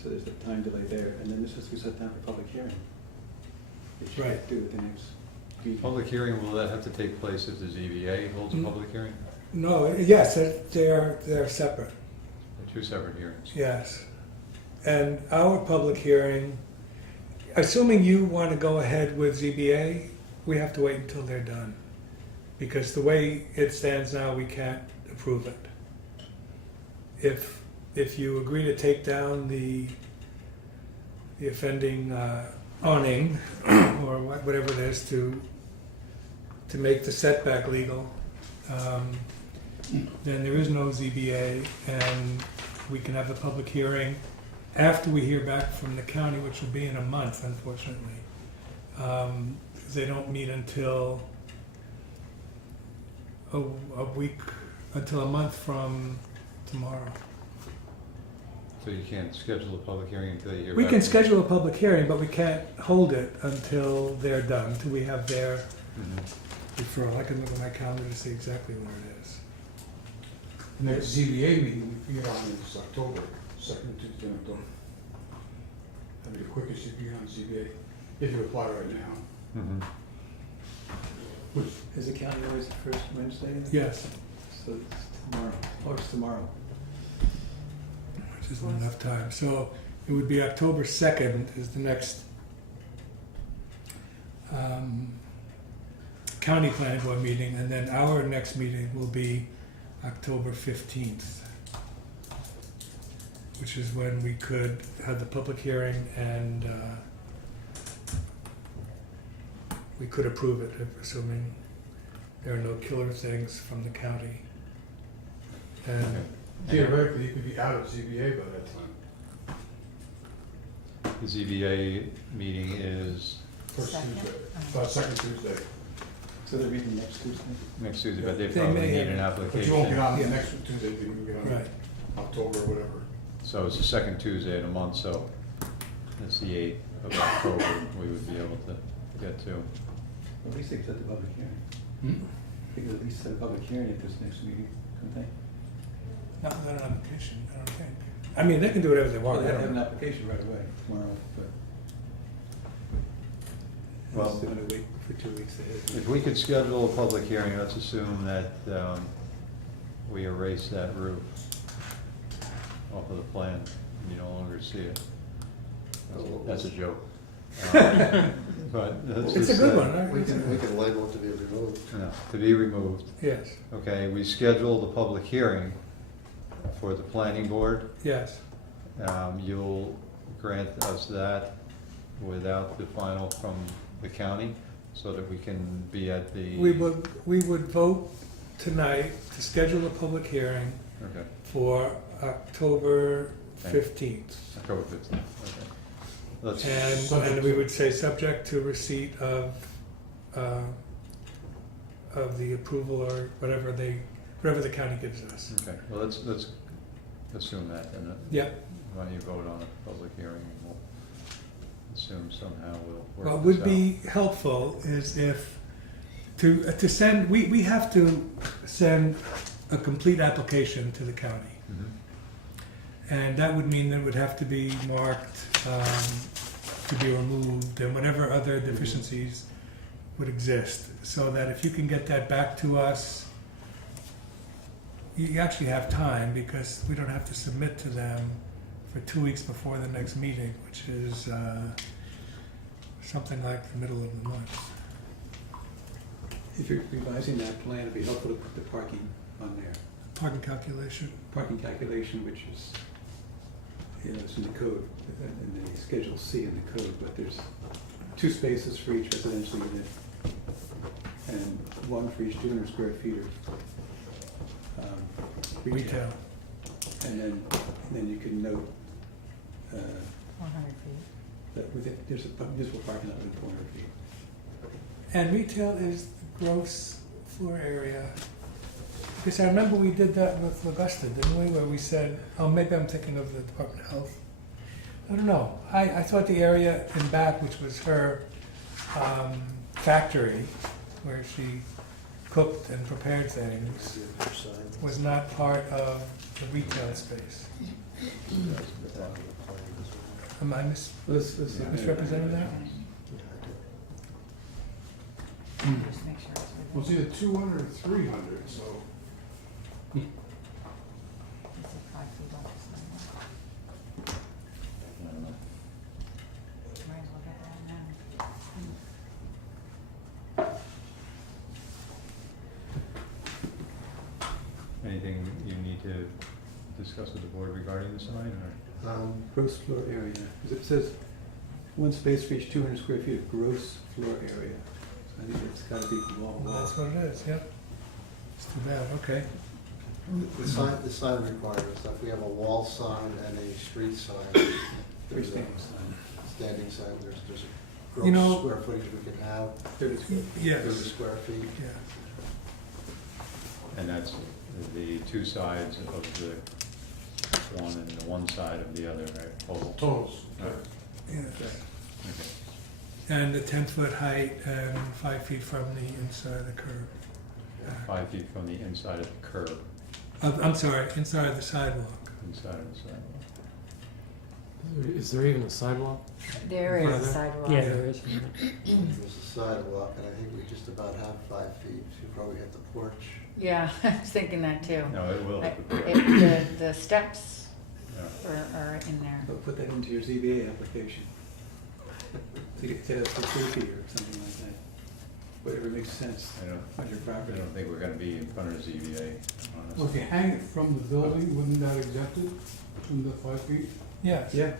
So there's a time delay there, and then this has to be set down for public hearing. Which you Right. do at the next meeting. Public hearing, will that have to take place if the ZBA holds a Mm. public hearing? No, yes, they're separate, They're two separate hearings. yes. And our public hearing, assuming you want to go ahead with ZBA, we have to wait until they're done. Because the way it stands now, we can't approve it. If you agree to take down the offending awning, or whatever it is, to make the setback legal, then there is no ZBA, and we can have a public hearing after we hear back from the county, which will be in a month, unfortunately. They don't meet until a week, until a month from tomorrow. So you can't schedule a public hearing until you hear We back can from- schedule a public hearing, but we can't hold it until they're done, until we have their Mhm. referral. I can look at my calendar to see exactly where it is. The next ZBA meeting we get on is October, second Tuesday in October. That'd be the quickest you can get on ZBA, if you apply right now. Mhm. Which, Is the county always the first Wednesday? Yes, So it's tomorrow, or it's tomorrow. which isn't enough time. So it would be October 2nd is the next county planning board meeting, and then our next meeting will be October 15th, which is when we could have the public hearing and we could approve it, assuming there are no killer things from the county. And theoretically, you could be out of ZBA by that time, The ZBA meeting is first Second? Tuesday, second Tuesday. So they're meeting next Tuesday? next Tuesday, but they They probably may need have- an But application. you won't get on Yeah. the next Tuesday, you can get on Right. October or whatever. So it's the second Tuesday in a month, so it's the 8th of October we would be able to get to. At least they set the public hearing. Hmm? They could at least set a public hearing at this next meeting, couldn't they? not without an application, I don't think. I mean, they can do whatever they Well, want. they I have don't an know. application right away tomorrow, but. Well- They're gonna wait for 2 weeks ahead. If we could schedule a public hearing, let's assume that we erase that roof off of the plan, and you no longer see it. That's a joke. But let's It's a just good say- one, right? We can label it to be removed. No, to be removed. Yes, Okay, we schedule the public hearing for the planning board. yes. You'll grant us that without the final from the county, so that we can be at the. We would vote tonight to schedule a public hearing Okay, for October 15th. October 15th, okay. Let's, And we would say, subject to receipt of of the approval or whatever the county gives us. Okay, well, let's assume that, and Yep. why don't you vote on a public hearing, and we'll assume somehow we'll work this out. What would be helpful is if, to send, we have to send a complete application to the county. Mhm. And that would mean that it would have to be marked to be removed and whatever other deficiencies would exist. So that if you can get that back to us, you actually have time because we don't have to submit to them for 2 weeks before the next meeting, which is something like the middle of the month. If you're revising that plan, it'd be helpful to put the parking on there. Parking calculation. Parking calculation, which is, it's in the code, in the Schedule C in the code, but there's 2 spaces for each residential unit and 1 for each 200 square feet of Retail. And then you can note 400 feet. that there's a municipal parking lot within 400 feet. And retail is the gross floor area. Because I remember we did that with Augusta, didn't we? Where we said, oh, maybe I'm thinking of the Department of Health. I don't know. I thought the area in back, which was her factory, where she cooked and prepared things, was not part of the retail space. Am I misrepresenting that? Just make sure it's Well, it's within. either 200 or 300, so. Is it 5 feet off the sidewalk? I don't know. Might as well get that now. Anything you need to discuss with the board regarding the sign, or? Gross floor area, 'cause it says 1 space for each 200 square feet of gross floor area. So I think it's gotta be wall. That's what it is, yep. It's too bad, okay. The sign requirements, if we have a wall sign and a street sign, there's a Freestanding sign. standing sign, there's a You know- gross square footage we can have, 30 square. 30 Yes, square feet. yeah. And that's the 2 sides of the one and the one side of the other, right? Total. Totals. Right. Yeah. Okay. And the 10-foot height and 5 feet from the inside of the curb. 5 feet from the inside of the curb, I'm sorry, inside of the sidewalk. inside of the sidewalk. Is there even a sidewalk? There In front is of a there? sidewalk. Yeah, there is. There's a sidewalk, and I think we just about have 5 feet, you probably hit the porch. Yeah, I was thinking that too. No, it will. The steps Yeah. are in there. So put that into your ZBA application. So you say that's for 3 feet or something like that. Whatever makes sense I don't, on your I property. don't think we're gonna be in front of ZBA, Well, if honestly. you hang it from the building, wouldn't that exempt it from the 5 feet? Yes. Yeah,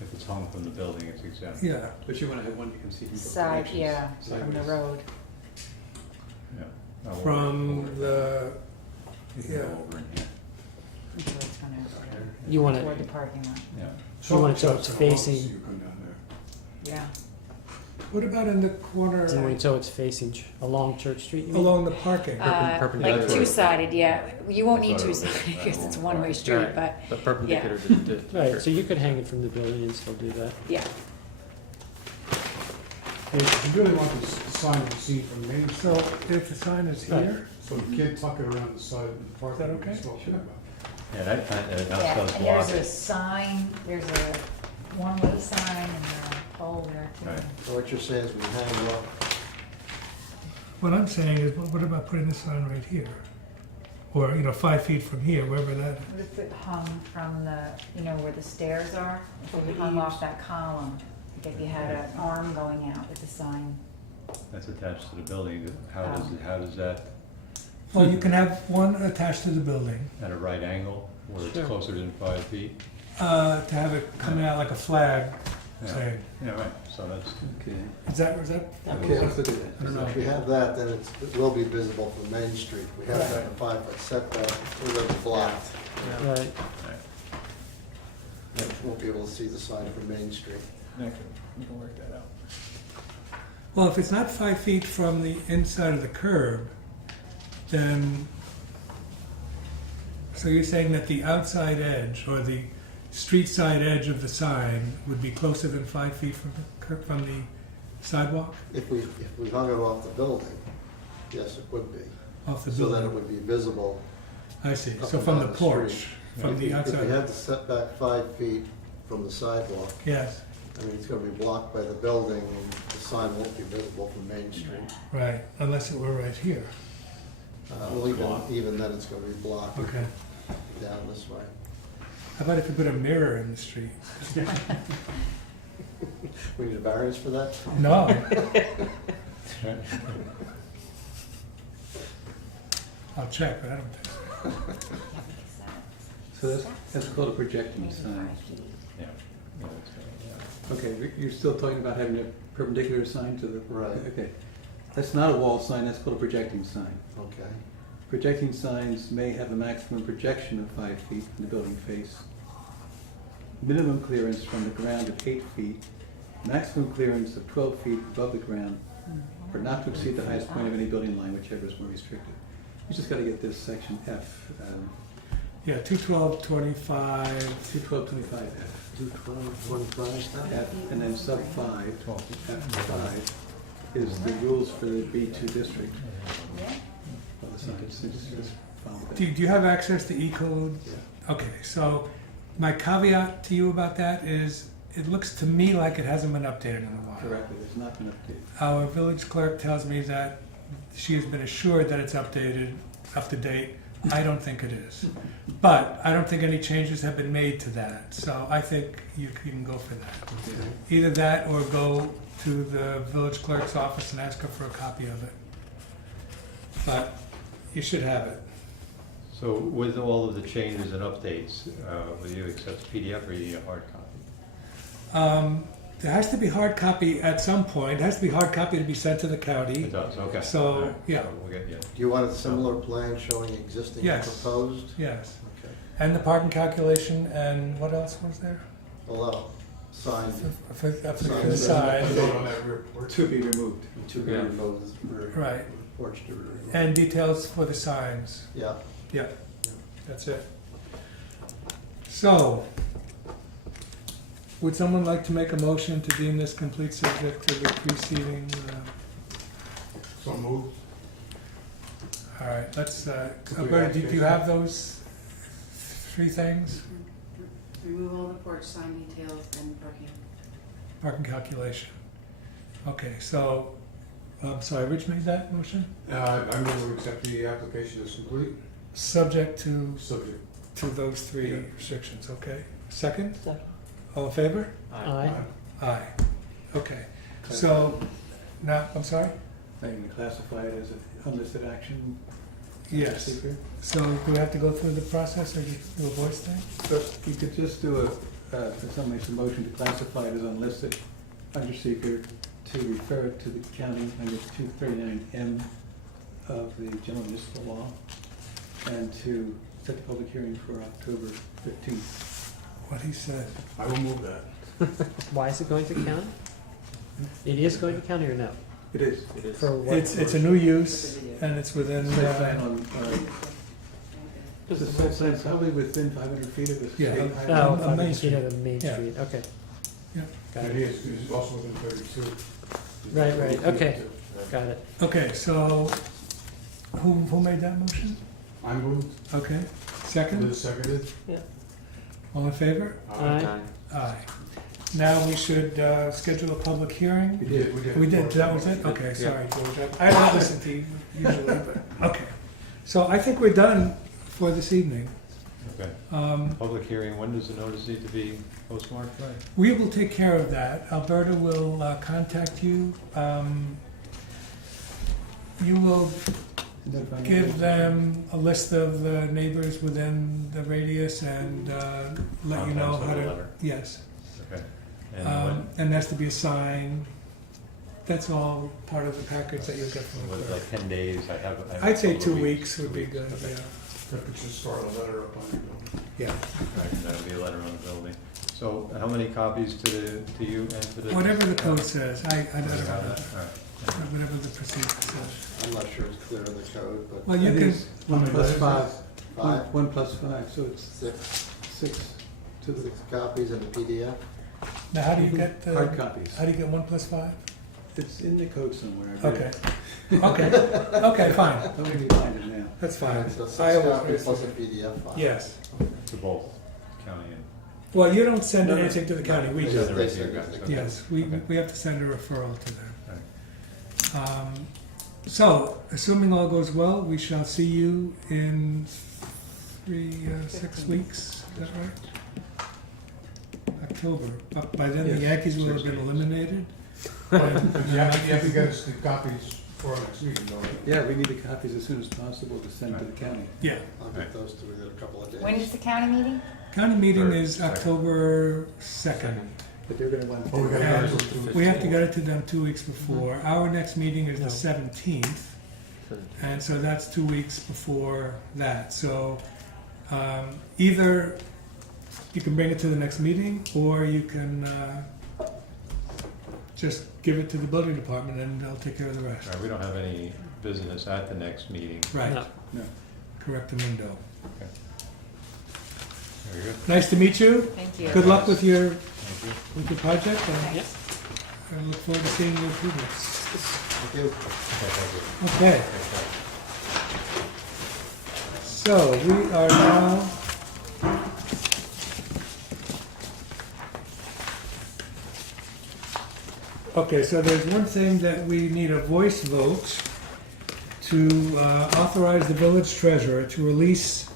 If it's hung from the building, it's exempt. Yeah. but you wanna have one you can see from both Side, directions. yeah, from the Sideways. road. Yeah. Oh, From over- the, You can yeah. go over in here, That's where it's gonna, You want toward the it, parking lot. yeah. You want it so Shop it's shop's got a house, facing- You come down there. Yeah. What about in the corner you want it so it's facing along Church Street, you mean? along the parking? Perpendicular. Like two-sided, yeah. You won't need That's what it two-sided was. because it's a one-way street, Right, but, But perpendicular to. Right, so you could hang it from the building and still do that. yeah. You really want the sign to be seen from Main So Street, if the sign is here, so you can't tuck it around the side of the parking. Is that lot okay? you're talking Sure. about. Yeah, that kind of, Yeah, that does and block there's a it. sign, there's a one-way sign and a pole there too. Right. So what you're saying is we hang up, what I'm saying is, what about putting the sign right here? Or, 5 feet from here, wherever that, What if it hung from the, where the stairs are? If it hung off that column, like if you had an arm going out with the sign. That's attached to the building. How does that, well, you can have one attached to the building, at a right angle, where it's Sure. closer than 5 feet? to have it come out like a flag Yeah. saying, Yeah, right, so that's, Okay, is that? okay, let's look at that. I don't know. if we have that, then it will be visible from Main Street. We have that in a 5-foot setback, we're gonna be blocked. Right, We won't be able to see the sign from Main Street. We can work that out. Well, if it's not 5 feet from the inside of the curb, then, so you're saying that the outside edge or the street side edge of the sign would be closer than 5 feet from from the sidewalk, If we hung it off the building, yes, it would be. off the So that it building? would be visible. I see, up so and from down the the porch, street. from If the we outside? had to set back 5 feet from the sidewalk, Yes, I mean, it's gonna be blocked by the building, and the sign won't be visible from Main Street. right, unless it were right here. Well, even then, it's gonna be blocked Okay. down this way. How about if you put a mirror in the street? We need a variance for that? No. I'll check, but I don't think so. So that's called a projecting sign. Yeah. No, it's, Okay, you're still talking about having a perpendicular sign to the... Right. Okay. That's not a wall sign, that's called a projecting sign. Okay. Projecting signs may have a maximum projection of 5 feet from the building face. Minimum clearance from the ground of 8 feet. Maximum clearance of 12 feet above the ground, or not to exceed the highest point of any building line, whichever is more restricted. You just gotta get this section F, Yeah, 212.25. 212.25F. 212.25. F, and then sub 5, F5, is the rules for the B2 district. Of the signs. Just follow that. Do you have access to E-code? Yeah. Okay, so my caveat to you about that is, it looks to me like it hasn't been updated in a while. Correctly, it's not been updated. Our village clerk tells me that she has been assured that it's updated, up to date. I don't think it is. But I don't think any changes have been made to that, so I think you can go for that. Either that or go to the village clerk's office and ask her for a copy of it. But you should have it. So with all of the changes and updates, will you accept PDF or you need a hard copy? There has to be hard copy at some point. It has to be hard copy to be sent to the county. It does, okay. So, All right, yeah. so we'll get you. Do you want a similar plan showing existing and Yes. proposed? Yes. Okay. And the parking calculation, and what else was there? Allow sign For the Signs. side. Let's vote on that rear porch. To be removed. to be Yeah. removed, Right. porch to be removed. And details for the signs. Yeah. Yeah, that's it. So, would someone like to make a motion to deem this complete subject to the preceding? So moved. All right, let's, Complete Alberta, do you application. have those three things? Remove all the porch sign details and parking. Parking calculation. Okay, so, I'm sorry, Rich made that motion? I move we accept the application as complete, Subject to subject. those three Yeah. restrictions, okay? Second? Second. All in favor? Aye. Aye. Okay, so, now, I'm sorry? Are you going to classify it as an unlisted action? Yes. Secret? So do we have to go through the process or do you do a voice thing? So you could just do if someone makes a motion to classify it as unlisted under seeker, to refer it to the county under 239M of the general municipal law, and to set the public hearing for October 15th. What he said. I will move that. Why is it going to county? It is going to county or no? It is. It is. For what? It's a new use and it's within, Site plan on, the site plan's probably within 500 feet of the Yeah. state Oh, highway. on 500 Main feet Street. of the Main Yeah. Street, okay. Yeah. Got And it. he's also within 32. Right, right, okay. Got it. Okay, so who made that motion? I moved, Okay, Liz second? seconded. All in favor? Aye. Aye. Now we should schedule a public hearing? We did. We did, that was it? Okay, sorry, George. I don't listen to you usually, but, okay. So I think we're done for this evening. Okay. Um, Public hearing, when does the notice need to be postmarked by? We will take care of that. Alberta will contact you. You will give them a list of the neighbors within the radius and let you know Contents of how the to. letter. Yes. Okay. And when, And there has to be a sign. That's all part of the package that you'll get from the with clerk. like 10 days, I have. I'd say a couple 2 of weeks would be good, Okay. yeah. If we should start a letter up on it. Yeah. Right, that'll be a letter on the building. So how many copies to you and to the? Whatever the code says, I don't Have know, that? All right. whatever the procedure says. I'm not sure it's clear in the code, but Well, you It can, is 1 plus 5. Five. 1 plus 5, so it's six 6 to the 6 copies in the PDF. now how do you get hard the, copies. how do you get 1 plus 5? It's in the code somewhere. I read Okay, it. okay, fine, Let me find it now. that's fine. So 6 I always copies plus a understand. PDF file. Yes, To both county and. well, you don't send No, no. anything to the county, we They do. just- the they review send guys, us the- okay. Yes, we have to send a referral to them. Right. So, assuming all goes well, we shall see you in 6 weeks, is that right? October, but by then the Yes, Yankees will have 6 been weeks. eliminated. You have to get us the copies for our next meeting, don't you? Yeah, we need the copies as soon as possible to send to the county. Yeah, I'll get those to you in a couple of days. When is the county meeting? county meeting Third, is second. October 2nd. But they're gonna want. Oh, we gotta And go to- we have to get it to them 2 weeks before. Our next meeting is the No. 17th, and so that's 2 weeks before that. So either you can bring it to the next meeting, or you can just give it to the building department and they'll take care of the rest. Right, we don't have any business at the next meeting. Right, No. No. correctamundo. Very good. Nice to meet you. Thank you. Good luck with your Thank you. project, and Yep. I look forward to seeing your improvements. Thank you. Okay, thank you. Okay, so we are now okay, so there's one thing that we need a voice vote to authorize the village treasurer to release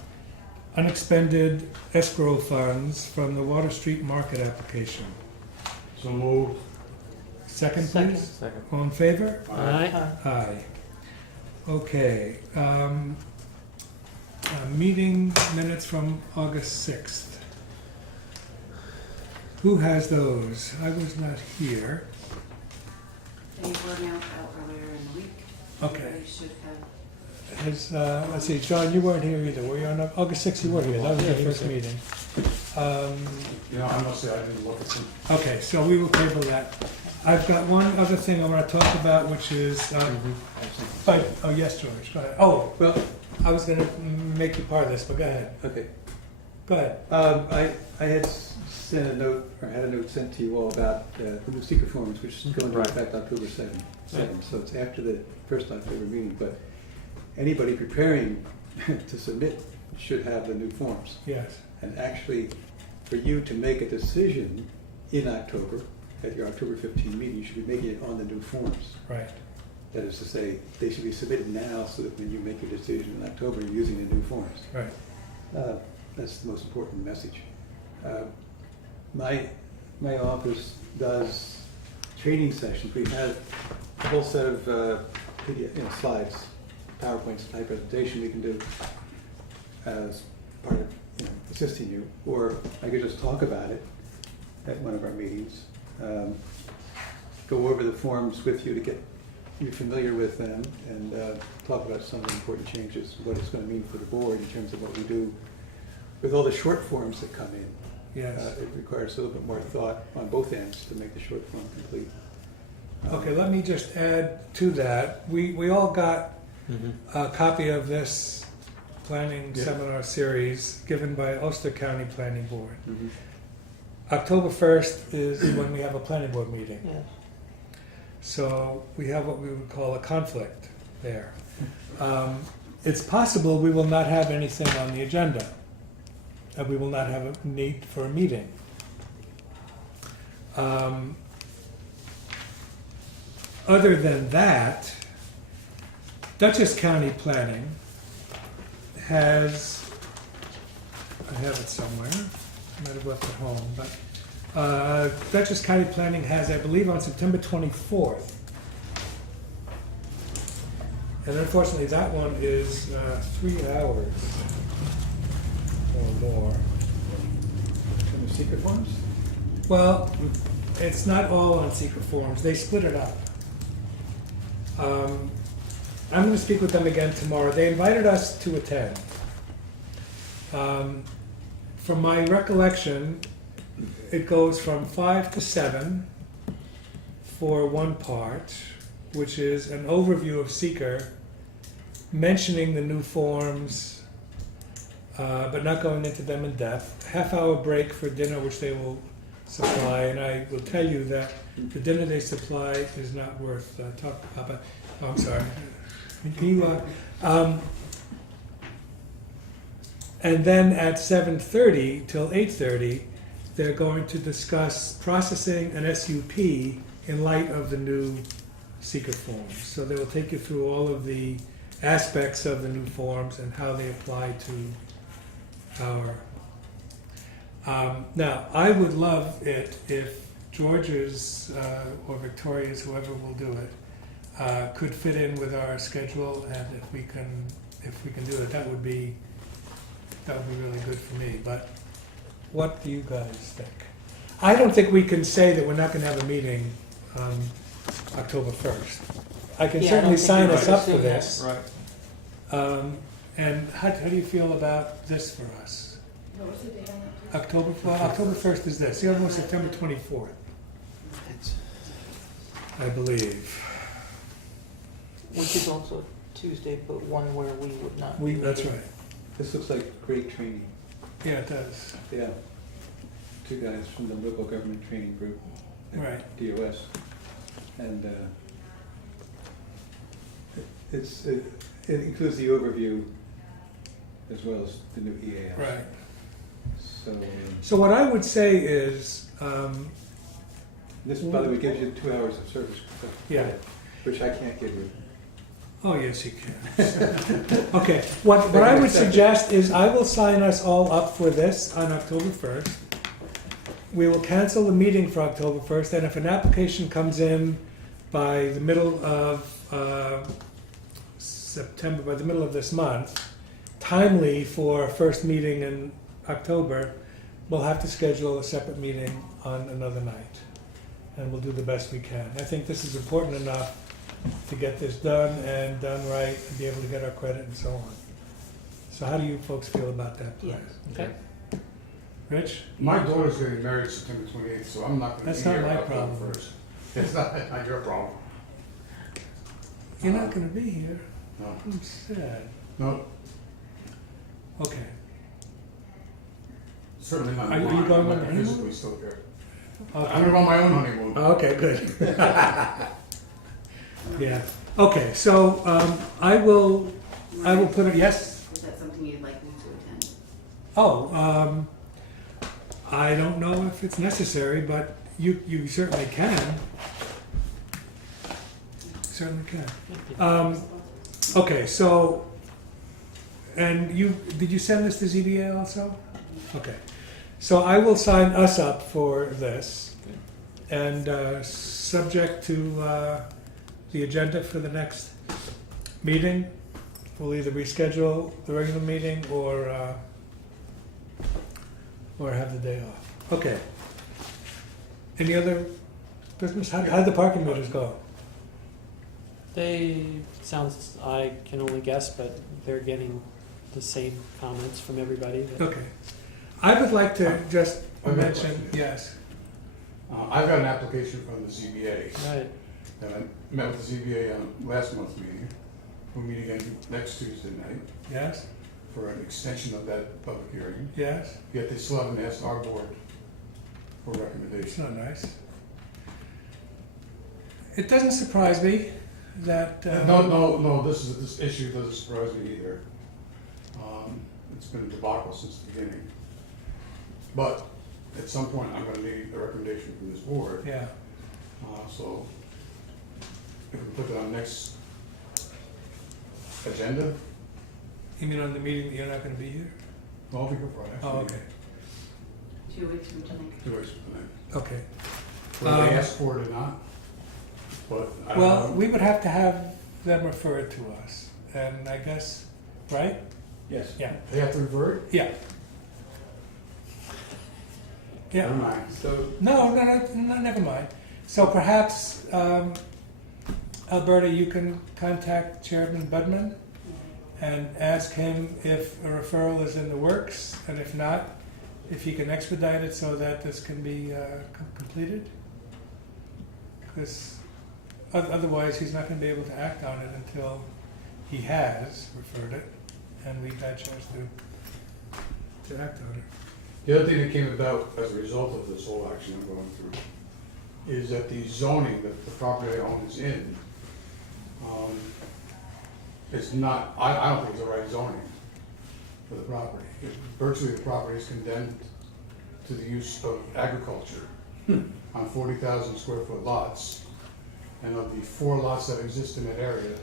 unexpended escrow funds from the Water Street Market application. So move. Second, Second. please? Second. All in favor? Aye. Aye. Okay, meeting minutes from August 6th. Who has those? I was not here. They were now out earlier in the week. Okay. They should have, Has, let's see, John, you weren't here either, were you on August 6th? You were here, that was your first meeting. You know, I must say, I didn't look at them. Okay, so we will table that. I've got one other thing I want to talk about, which is, oh, yes, George, go ahead. Oh, Well, I was gonna make you part of this, but go ahead. okay. Go ahead. I had sent a note, or had a note sent to you all about the new secret forms, which is going to Right. effect October 7th. So it's after the first October meeting, but anybody preparing to submit should have the new forms. Yes. And actually, for you to make a decision in October, at your October 15 meeting, you should be making it on the new forms. Right. That is to say, they should be submitted now so that when you make your decision in October, you're using the new forms. Right. That's the most important message. My office does training sessions. We had a whole set of PDF, slides, PowerPoints type presentation we can do as part of assisting you, or I could just talk about it at one of our meetings. Go over the forms with you to get you familiar with them, and talk about some of the important changes, what it's going to mean for the board in terms of what we do with all the short forms that come in. Yes. It requires a little bit more thought on both ends to make the short form complete. Okay, let me just add to that. We all got a copy of this planning Yeah. seminar series given by Ulster County Planning Board. Mhm. October 1st is when we have a planning board meeting. Yeah. So we have what we would call a conflict there. It's possible we will not have anything on the agenda, and we will not have a need for a meeting. Other than that, Dutchess County Planning has, I have it somewhere, I might have left it home, but Dutchess County Planning has, I believe, on September 24th. And unfortunately, that one is 3 hours or more. And the secret forms? Well, it's not all on secret forms. They split it up. I'm going to speak with them again tomorrow. They invited us to attend. From my recollection, it goes from 5 to 7 for one part, which is an overview of seeker, mentioning the new forms, but not going into them in depth. Half-hour break for dinner, which they will supply, and I will tell you that the dinner they supply is not worth talking about. Oh, I'm sorry. Can you, and then at 7:30 till 8:30, they're going to discuss processing an SUP in light of the new seeker forms. So they will take you through all of the aspects of the new forms and how they apply to our. Now, I would love it if George's or Victoria's, whoever will do it, could fit in with our schedule, and if we can do it, that would be really good for me. But what do you guys think? I don't think we can say that we're not going to have a meeting on October 1st. I can certainly sign us up for this. Right. And how do you feel about this for us? What was the date on that? October 1st is this. The other one's September 24th, I believe. Which is also Tuesday, but one where we would not. That's right. This looks like great training. Yeah, it does. Yeah. Two guys from the local government training group at Right. DOS. And it includes the overview as well as the new EAS. Right. So So what I would say is, this, by the way, gives you 2 hours of service. Yeah. Which I can't give you. oh yes, you can. Okay, what I would suggest is I will sign us all up for this on October 1st. We will cancel the meeting for October 1st, and if an application comes in by the middle of September, by the middle of this month, timely for our first meeting in October, we'll have to schedule a separate meeting on another night, and we'll do the best we can. I think this is important enough to get this done and done right and be able to get our credit and so on. So how do you folks feel about that plan? Okay. Rich? My daughter's getting married September 28th, so I'm not gonna be That's here not my October problem. 1st. It's not your problem. You're not gonna be here. No, I'm sad. no, Okay. certainly not Are you mine. going I'm on not the honeymoon? physically still here. Okay. I'm on my own honeymoon. Okay, good. Yeah. Okay, so I will put it, yes? Is that something you'd like me to attend? Oh, I don't know if it's necessary, but you certainly can. Certainly can. Okay, so, and did you send this to ZBA also? Okay. So I will sign us up for this, and subject to the agenda for the next meeting, we'll either reschedule the regular meeting or have the day off. Okay. Any other business? How'd the parking meters go? I can only guess, but they're getting the same comments from everybody. Okay. I would like to just I have a mention, question. yes. I've got an application from the ZBA, Right. and I met with the ZBA on last month's meeting. We'll meet again next Tuesday night Yes? for an extension of that public hearing. Yes? Yet they still haven't asked our board for It's recommendation. not nice. It doesn't surprise me that. No, this issue doesn't surprise me either. It's been a debacle since the beginning. But at some point, I'm gonna need a recommendation from this board. Yeah. So if we put it on next agenda, You mean on the meeting that you're not going to be here? well, we could probably. Oh, okay. 2 weeks from tonight. 2 weeks from tonight. Okay. Whether they ask for it or not, but I don't Well, know. we would have to have them refer it to us, and I guess, right? Yes. Yeah. They have to revert? Yeah. Never Yeah. mind. So No, never mind. So perhaps, Alberta, you can contact Chairman Budman and ask him if a referral is in the works, and if not, if he can expedite it so that this can be completed? Because otherwise, he's not going to be able to act on it until he has referred it, and we've had a chance to act on it. The other thing that came about as a result of this whole action I'm going through is that the zoning that the property I own is in, is not, I don't think it's the right zoning for the property. Virtually, the property is condemned to the use of agriculture on 40,000 square foot lots. And of the 4 lots that exist in that area,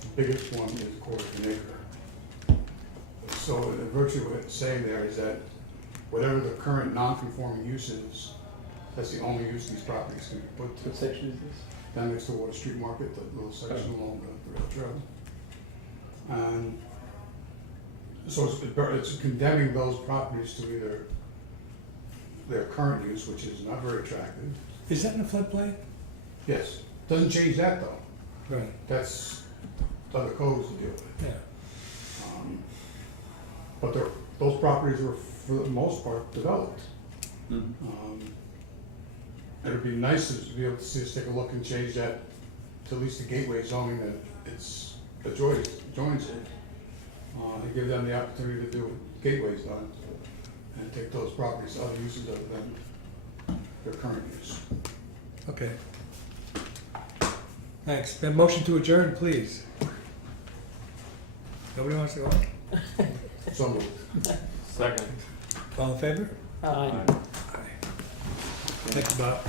the biggest one is a quarter of an acre. So virtually what it's saying there is that whatever the current non-conforming use is, that's the only use these properties can be put to. What section is this? Down next to Water Street Market, the little section along the rail trail. And so it's condemning those properties to either their current use, which is not very attractive. Is that in a floodplain? Yes, doesn't change that though. Right. That's other codes to deal with. Yeah. But those properties were, for the most part, developed. It would be nice to be able to see us take a look and change that to at least the gateway zoning that it's, that joins it. And give them the opportunity to do what gateway's done and take those properties to other uses other than their current use. Okay. Thanks. Then motion to adjourn, please. Nobody wants to go on? So moved. Second. All in favor? Aye. Thank you, Bob.